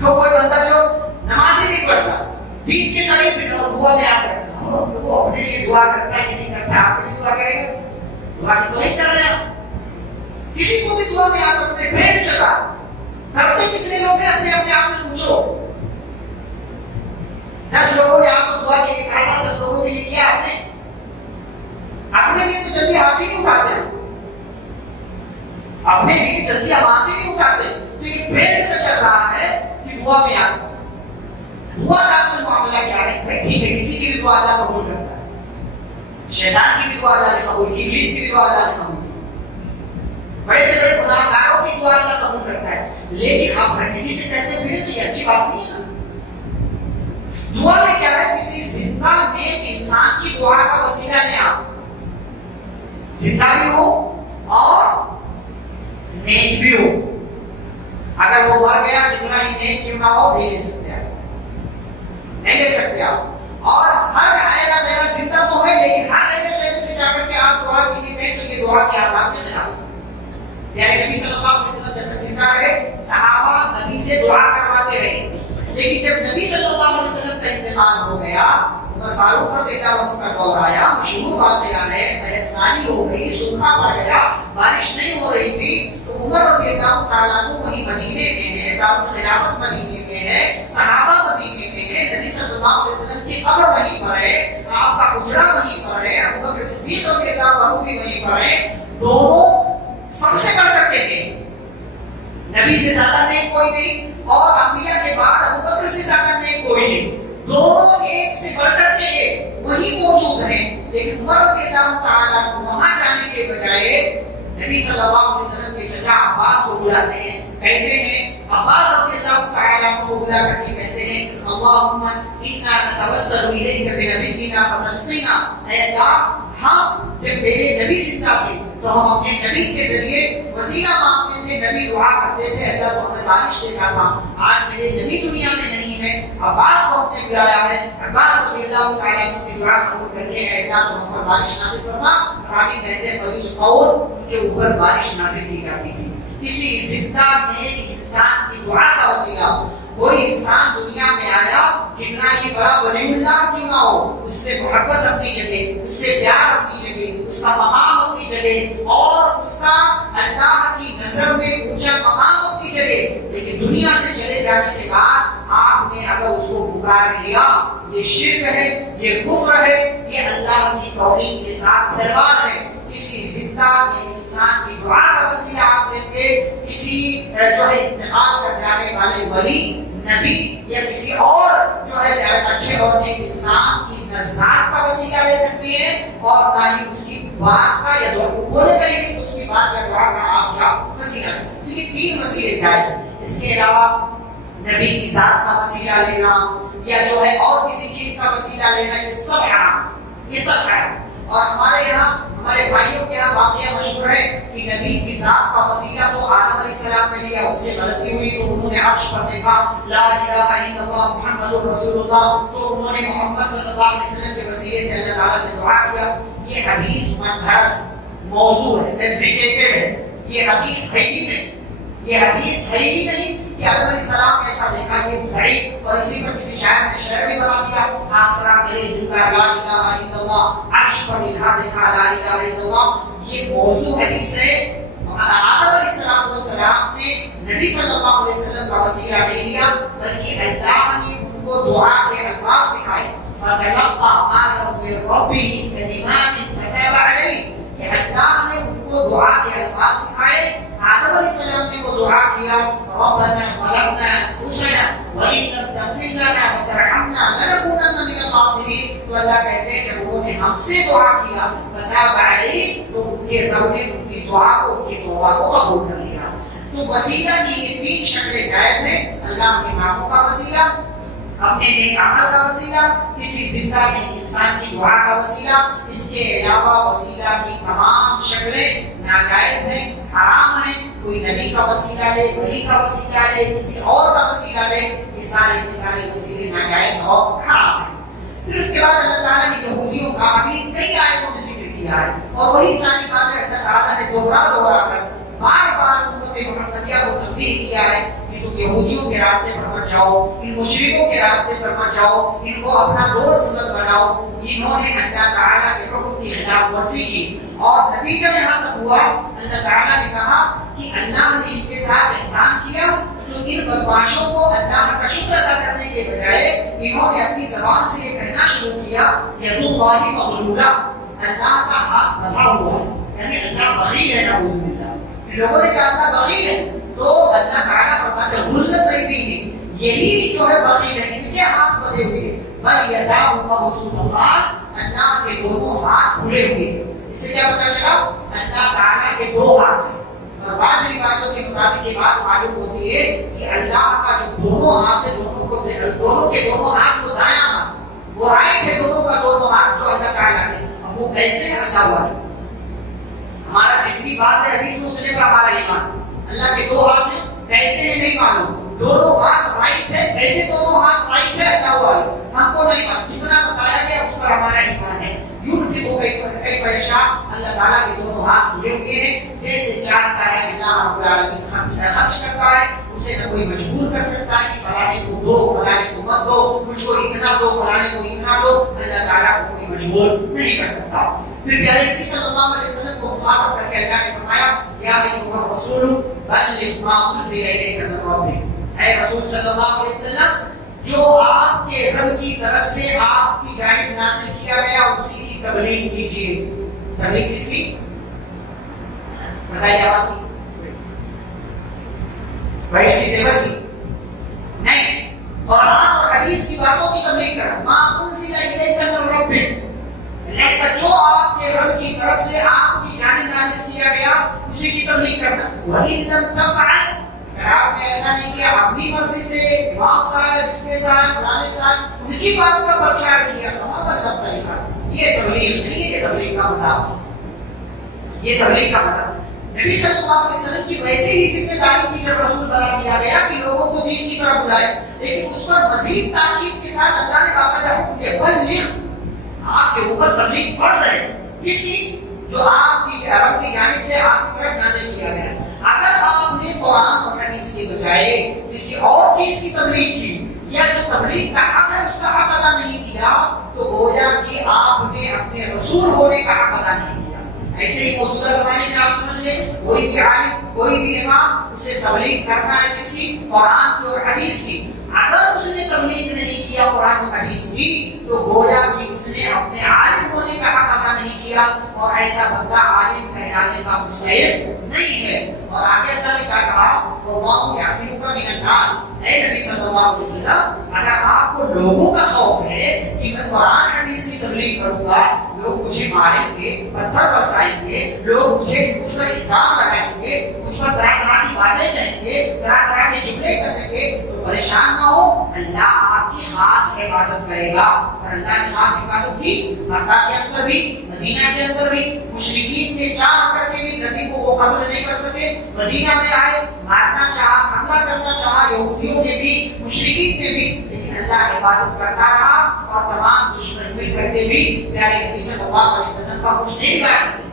تو کوئی بندہ جو نماز ہی نہیں پڑھتا، دین کے قریب بھی دعا میں آ کر وہ اپنے لیے دعا کرتا ہے کہ نہیں کرتا، آپ کے لیے دعا کرے گا. دعا کی توہین کر رہے ہیں آپ. کسی کو بھی دعا میں آ کر اپنے ٹرینڈ چل رہا. کرتے کتنے لوگ ہیں اپنے آپ سے پوچھو. 10 لوگوں نے آپ کو دعا کے لیے کہا تھا، 10 لوگوں کے لیے کیا آپ نے؟ اپنے لیے تو جلدی ہاتھ ہی نہیں اٹھاتے، اپنے لیے جلدی ہم ہاتھ ہی نہیں اٹھاتے. تو یہ ٹرینڈ سے چل رہا ہے کہ دعا میں آ کر. دعا کا اصل معاملہ کیا ہے؟ ٹھیک ہے، کسی کی بھی دعا اللہ قبول کرتا ہے. شیطان کی بھی دعا اللہ نے قبول کی، ابلیس کی بھی دعا اللہ نے قبول کی، بڑے سے بڑے گناہ گاروں کی دعا اللہ قبول کرتا ہے. لیکن آپ ہر کسی سے کہتے پھریں تو یہ اچھی بات نہیں ہے نا. دعا میں کیا ہے؟ کسی زندہ نیک انسان کی دعا کا وسیلہ لیں. آپ زندہ بھی ہو اور نیک بھی ہو. اگر وہ مر گیا جتنا ہی نیک کیوں نہ ہو نہیں لے سکتے آپ، نہیں لے سکتے آپ. اور ہر آئرہ میرا زندہ تو ہے، لیکن ہر آئرہ میرے سے جا کر کے آپ دعا کے لیے کہیں تو یہ دعا کے آداب کے خلاف ہے. یعنی نبی صلی اللہ علیہ وسلم جب تک زندہ رہے صحابہ نبی سے دعا کرواتے رہے. لیکن جب نبی صلی اللہ علیہ وسلم کا انتقال ہو گیا، عمر فاروق رضی اللہ عنہ کا دور آیا، مشہور واقعہ ہے، بہتسانی ہو گئی، سوکھا پڑ گیا، بارش نہیں ہو رہی تھی. تو عمر رضی اللہ تعالیٰ عنہ وہی مدینے میں ہے، دارالخلافت مدینے میں ہے، صحابہ مدینے میں ہے، نبی صلی اللہ علیہ وسلم کی قبر وہیں پر ہے، آپ کا حجرہ وہیں پر ہے، ابوبکر صدیق رضی اللہ عنہ بھی وہیں پر ہے. دونوں سب سے بڑھ کر کے ہیں. نبی سے زیادہ نیک کوئی نہیں اور انبیاء کے بعد ابوبکر سے زیادہ نیک کوئی نہیں. دونوں ایک سے بڑھ کر کے وہی موجود ہیں. لیکن عمر رضی اللہ تعالیٰ عنہ وہاں جانے کے بجائے نبی صلی اللہ علیہ وسلم کے چچا عباس کو بلاتے ہیں. کہتے ہیں عباس رضی اللہ تعالیٰ عنہ کو بلا کر کے کہتے ہیں اللہم انا نتوسل الیک بنبینا فتسقینا. اے اللہ ہم جب تیرے نبی زندہ تھے تو ہم اپنے نبی کے ذریعے وسیلہ مانگتے تھے، نبی دعا کرتے تھے، اللہ تو ہمیں بارش دیتا تھا. آج میرے نبی دنیا میں نہیں ہے، عباس کو ہم نے بلایا ہے، عباس رضی اللہ تعالیٰ عنہ کی دعا قبول کر کے اللہ تو ہم پر بارش نازل فرما. راوی کہتے ہیں فیسقون، ان کے اوپر بارش نازل کی جاتی تھی. کسی زندہ نیک انسان کی دعا کا وسیلہ. کوئی انسان دنیا میں آیا کتنا ہی بڑا ولی اللہ کیوں نہ ہو، اس سے محبت اپنی جگہ، اس سے پیار اپنی جگہ، اس کا مقام اپنی جگہ اور اس کا اللہ کی نظر میں اونچا مقام اپنی جگہ. لیکن دنیا سے چلے جانے کے بعد آپ نے اگر اس کو پکار لیا، یہ شرک ہے، یہ کفر ہے، یہ اللہ کی توحید کے ساتھ کھلواڑ ہے. کسی زندہ انسان کی دعا کا وسیلہ آپ لیں گے، کسی جو ہے انتقال کر جانے والے ولی، نبی یا کسی اور جو ہے اچھے اور نیک انسان کی نزاعت کا وسیلہ لے سکتے ہیں، اور نہ ہی اس کی بات کا یا بولے گا ہی تو اس کی بات یا دعا کا آپ کا وسیلہ. تو یہ 3 وسیلے جائز ہیں. اس کے علاوہ نبی کی ذات کا وسیلہ لینا یا جو ہے اور کسی چیز کا وسیلہ لینا، یہ سب حرام، یہ سب حرام. اور ہمارے یہاں ہمارے بھائیوں کے یہاں واقعہ مشہور ہے کہ نبی کی ذات کا وسیلہ تو آدم علیہ السلام نے لیا، ان سے غلطی ہوئی تو انہوں نے عرش پر دیکھا لا الہ الا اللہ محمد رسول اللہ، تو انہوں نے محمد صلی اللہ علیہ وسلم کے وسیلے سے اللہ تعالیٰ سے دعا کیا۔ یہ حدیث من گھڑت موضوع ہے، فیبریکیٹڈ ہے، یہ حدیث ہے ہی نہیں، یہ حدیث ہے ہی نہیں کہ آدم علیہ السلام نے ایسا دیکھا، یہ ضعیف، اور اسی پر کسی شاعر نے شعر بھی بنا دیا آسرا میرے دل کا لا الہ الا اللہ، عرش پر لکھا دیکھا لا الہ الا اللہ۔ یہ موضوع حدیث ہے۔ آدم علیہ السلام نے نبی صلی اللہ علیہ وسلم کا وسیلہ نہیں لیا، بلکہ اللہ نے ان کو دعا کے الفاظ سکھائے، فَتَلَقَّى آدَمُ مِن رَّبِّهِ كَلِمَاتٍ فَتَابَ عَلَيْهِ، کہ اللہ نے ان کو دعا کے الفاظ سکھائے۔ آدم علیہ السلام نے وہ دعا کیا، رَبَّنَا ظَلَمْنَا أَنفُسَنَا وَإِن لَّمْ تَغْفِرْ لَنَا وَتَرْحَمْنَا لَنَكُونَنَّ مِنَ الْخَاسِرِينَ۔ تو اللہ کہتے ہیں جب انہوں نے ہم سے دعا کیا فَتَابَ عَلَيْهِ، تو ان کے رب نے ان کی دعا کو، ان کی توبہ کو قبول کر لیا۔ تو وسیلہ کی یہ تین شکلیں جائز ہیں، اللہ کے ناموں کا وسیلہ، اپنے نیک عمل کا وسیلہ، کسی زندہ نیک انسان کی دعا کا وسیلہ۔ اس کے علاوہ وسیلہ کی تمام شکلیں ناجائز ہیں، حرام ہیں۔ کوئی نبی کا وسیلہ لے، ولی کا وسیلہ لے، کسی اور کا وسیلہ لے، یہ سارے وسیلے ناجائز اور حرام ہیں۔ پھر اس کے بعد اللہ تعالیٰ نے یہودیوں کا ابھی کئی آیتوں میں ذکر کیا ہے، اور وہی ساری باتیں اللہ تعالیٰ نے دوہرا کر بار بار امت محمدیہ کو تنبیہ کیا ہے کہ تم یہودیوں کے راستے پر مت جاؤ، ان مشرکوں کے راستے پر مت جاؤ، ان کو اپنا دوست مت بناؤ۔ انہوں نے اللہ تعالیٰ کے حکم کی خلاف ورزی کی، اور نتیجہ یہاں تک ہوا اللہ تعالیٰ نے کہا کہ اللہ نے ان کے ساتھ احسان کیا، تو ان بدمعاشوں کو اللہ کا شکر ادا کرنے کے بجائے انہوں نے اپنی زبان سے یہ کہنا شروع کیا ید اللہ مغلولہ، اللہ کا ہاتھ بندھا ہوا ہے، یعنی اللہ بخیل ہے، نعوذ باللہ۔ لوگوں نے کہا اللہ بخیل ہے، تو اللہ تعالیٰ فرماتے غلت ایدیہم، یہی جو ہے بخیل ہے، ان کے ہاتھ بندھے ہوئے ہیں، بل یداہ مبسوطتان، اللہ کے دونوں ہاتھ کھلے ہوئے ہیں۔ اس سے کیا پتہ چلا؟ اللہ تعالیٰ کے دو ہاتھ ہیں، اور بعض روایتوں کے مطابق یہ بات معلوم ہوتی ہے کہ اللہ کا جو دونوں ہاتھ ہے، دونوں کے دونوں ہاتھ وہ دایاں ہاتھ، وہ رائٹ ہے، دونوں کا دونوں ہاتھ جو اللہ تعالیٰ کے، اب وہ کیسے ہے اللہ ہوا ہے؟ ہمارا جتنی بات ہے حدیث میں اتنے پر ہمارا ایمان، اللہ کے دو ہاتھ ہیں، کیسے ہے نہیں معلوم، دونوں ہاتھ رائٹ ہے، کیسے دونوں ہاتھ رائٹ ہے اللہ ہوا ہے، ہم کو نہیں معلوم، جتنا بتایا گیا اس پر ہمارا ایمان ہے۔ یونسبو کیف یشاء، اللہ تعالیٰ کے دونوں ہاتھ کھلے ہوئے ہیں، جیسے چاہتا ہے اللہ رب العالمین خرچ کرتا ہے، اسے نہ کوئی مجبور کر سکتا ہے کہ فلانے کو دو، فلانے کو مت دو، مجھ کو اتنا دو، فلانے کو اتنا دو، اللہ تعالیٰ کو کوئی مجبور نہیں کر سکتا۔ پھر پیارے نبی صلی اللہ علیہ وسلم کو مخاطب کر کے اللہ نے فرمایا یا ایھا الرسول بلغ ما انزل الیک من ربک، اے رسول صلی اللہ علیہ وسلم جو آپ کے رب کی طرف سے آپ کی جانب نازل کیا گیا اسی کی تبلیغ کیجیے۔ تبلیغ کس کی؟ فضائل اعمال کی، بہشتی زیور کی نہیں، قرآن اور حدیث کی باتوں کی تبلیغ کرنا۔ ما انزل الیک من ربک، لیکن جو آپ کے رب کی طرف سے آپ کی جانب نازل کیا گیا اسی کی تبلیغ کرنا۔ وَإِن لَّمْ تَفْعَلْ، اگر آپ نے ایسا نہیں کیا، اپنی مرضی سے امام صاحب، اس کے صاحب، فلانے صاحب، ان کی بات کا پرچار کیا، فما بلغت رسالتہ، یہ تبلیغ نہیں ہے، یہ تبلیغ کا مذاق ہے، یہ تبلیغ کا مذاق۔ نبی صلی اللہ علیہ وسلم کی ویسے ہی ذمہ داری تھی جب رسول بنا دیا گیا کہ لوگوں کو دین کی طرف بلائے، لیکن اس پر مزید تاکید کے ساتھ اللہ نے باقاعدہ حکم دیا بلغ، آپ کے اوپر تبلیغ فرض ہے، کس کی؟ جو آپ کی رب کی جانب سے آپ کی طرف نازل کیا گیا۔ اگر آپ نے قرآن اور حدیث کے بجائے کسی اور چیز کی تبلیغ کی یا جو تبلیغ کا حق ہے اس کا حق ادا نہیں کیا، تو گویا کہ آپ نے اپنے رسول ہونے کا حق ادا نہیں کیا۔ ایسے ہی موجودہ زمانے میں آپ سمجھ لیں، کوئی بھی عالم، کوئی بھی امام، اسے تبلیغ کرنا ہے کس کی؟ قرآن کی اور حدیث کی۔ اگر اس نے تبلیغ نہیں کیا قرآن و حدیث کی تو گویا کہ اس نے اپنے عالم ہونے کا حق ادا نہیں کیا، اور ایسا بندہ عالم کہلانے کا مستحق نہیں ہے۔ اور آگے اللہ نے کیا کہا؟ واللہ یعصمک من الناس، اے نبی صلی اللہ علیہ وسلم اگر آپ کو لوگوں کا خوف ہے کہ میں قرآن حدیث کی تبلیغ کروں گا، لوگ مجھے ماریں گے، پتھر برسائیں گے، لوگ مجھ پر الزام لگائیں گے، مجھ پر طرح طرح کی باتیں کہیں گے، طرح طرح کے جملے کسیں گے، تو پریشان نہ ہو، اللہ آپ کی خاص حفاظت کرے گا۔ اور اللہ نے خاص حفاظت کی مکہ کے اندر بھی، مدینہ کے اندر بھی مشرکین نے چاہ کر کے بھی نبی کو وہ قتل نہیں کر سکے. مدینہ میں آئے, مارنا چاہا, حملہ کرنا چاہا یہودیوں نے بھی, مشرکین نے بھی, لیکن اللہ حفاظت کرتا رہا اور تمام دشمن مل کر کے بھی پیارے نبی صلی اللہ علیہ وسلم کا کچھ نہیں بگاڑ سکے.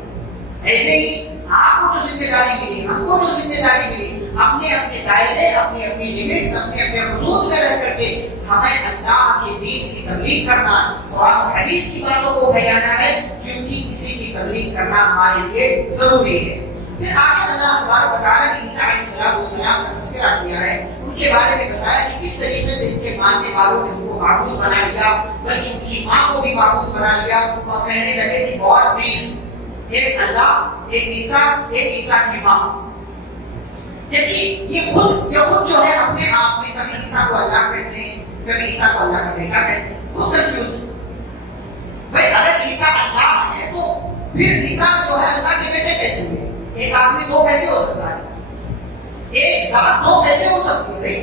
ایسے ہی آپ کو جو ذمہ داری ملی, ہم کو جو ذمہ داری ملی, اپنے اپنے دائرے, اپنی اپنی لمٹس, اپنے اپنے حدود میں رہ کر کے ہمیں اللہ کے دین کی تبلیغ کرنا, قرآن و حدیث کی باتوں کو پھیلانا ہے, کیونکہ اسی کی تبلیغ کرنا ہمارے لیے ضروری ہے. پھر آگے اللہ تبارک و تعالیٰ نے عیسیٰ علیہ السلام کا تذکرہ کیا ہے, ان کے بارے میں بتایا کہ کس طریقے سے ان کے ماننے والوں نے ان کو معبود بنا لیا, بلکہ ان کی ماں کو بھی معبود بنا لیا اور کہنے لگے کہ بہت دین, ایک اللہ, ایک عیسیٰ کی ماں. جبکہ یہ خود جو ہے اپنے آپ میں کبھی عیسیٰ کو اللہ کہتے ہیں, کبھی عیسیٰ کو اللہ کا بیٹا کہتے ہیں, خود کنفیوز ہے. بھائی اگر عیسیٰ اللہ ہے تو پھر عیسیٰ جو ہے اللہ کے بیٹے کیسے ہوئے؟ ایک آدمی دو کیسے ہو سکتا ہے؟ ایک ذات دو کیسے ہو سکتی ہے؟ بھائی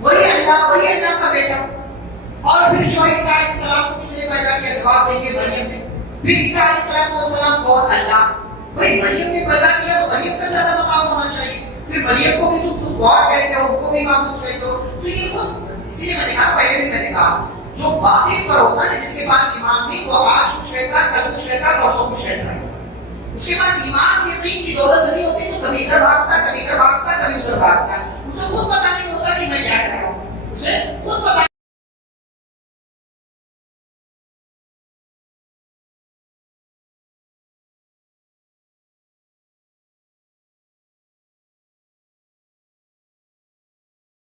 وہی اللہ کا بیٹا. اور پھر جو عیسیٰ علیہ السلام کو کس نے پیدا کیا؟ جواب دیں گے مریم نے. پھر عیسیٰ علیہ السلام کون؟ اللہ. بھائی مریم نے پیدا کیا تو مریم کا زیادہ مقام ہونا چاہیے. پھر مریم کو بھی تم خود گاڈ کہتے ہو, ان کو بھی معبود کہتے ہو, تو یہ خود, اسی لیے میں نے کہا, پہلے بھی میں نے کہا, جو باطل پر ہوتا ہے, جس کے پاس ایمان نہیں, وہ آج کچھ کہتا ہے, کل کچھ کہتا ہے, پرسوں کچھ کہتا ہے. اس کے پاس ایمان یقین کی دولت نہیں ہوتی تو کبھی ادھر بھاگتا ہے, کبھی ادھر بھاگتا ہے, کبھی ادھر بھاگتا ہے. اسے خود پتا نہیں ہوتا کہ میں کیا کہہ رہا ہوں, اسے خود پتا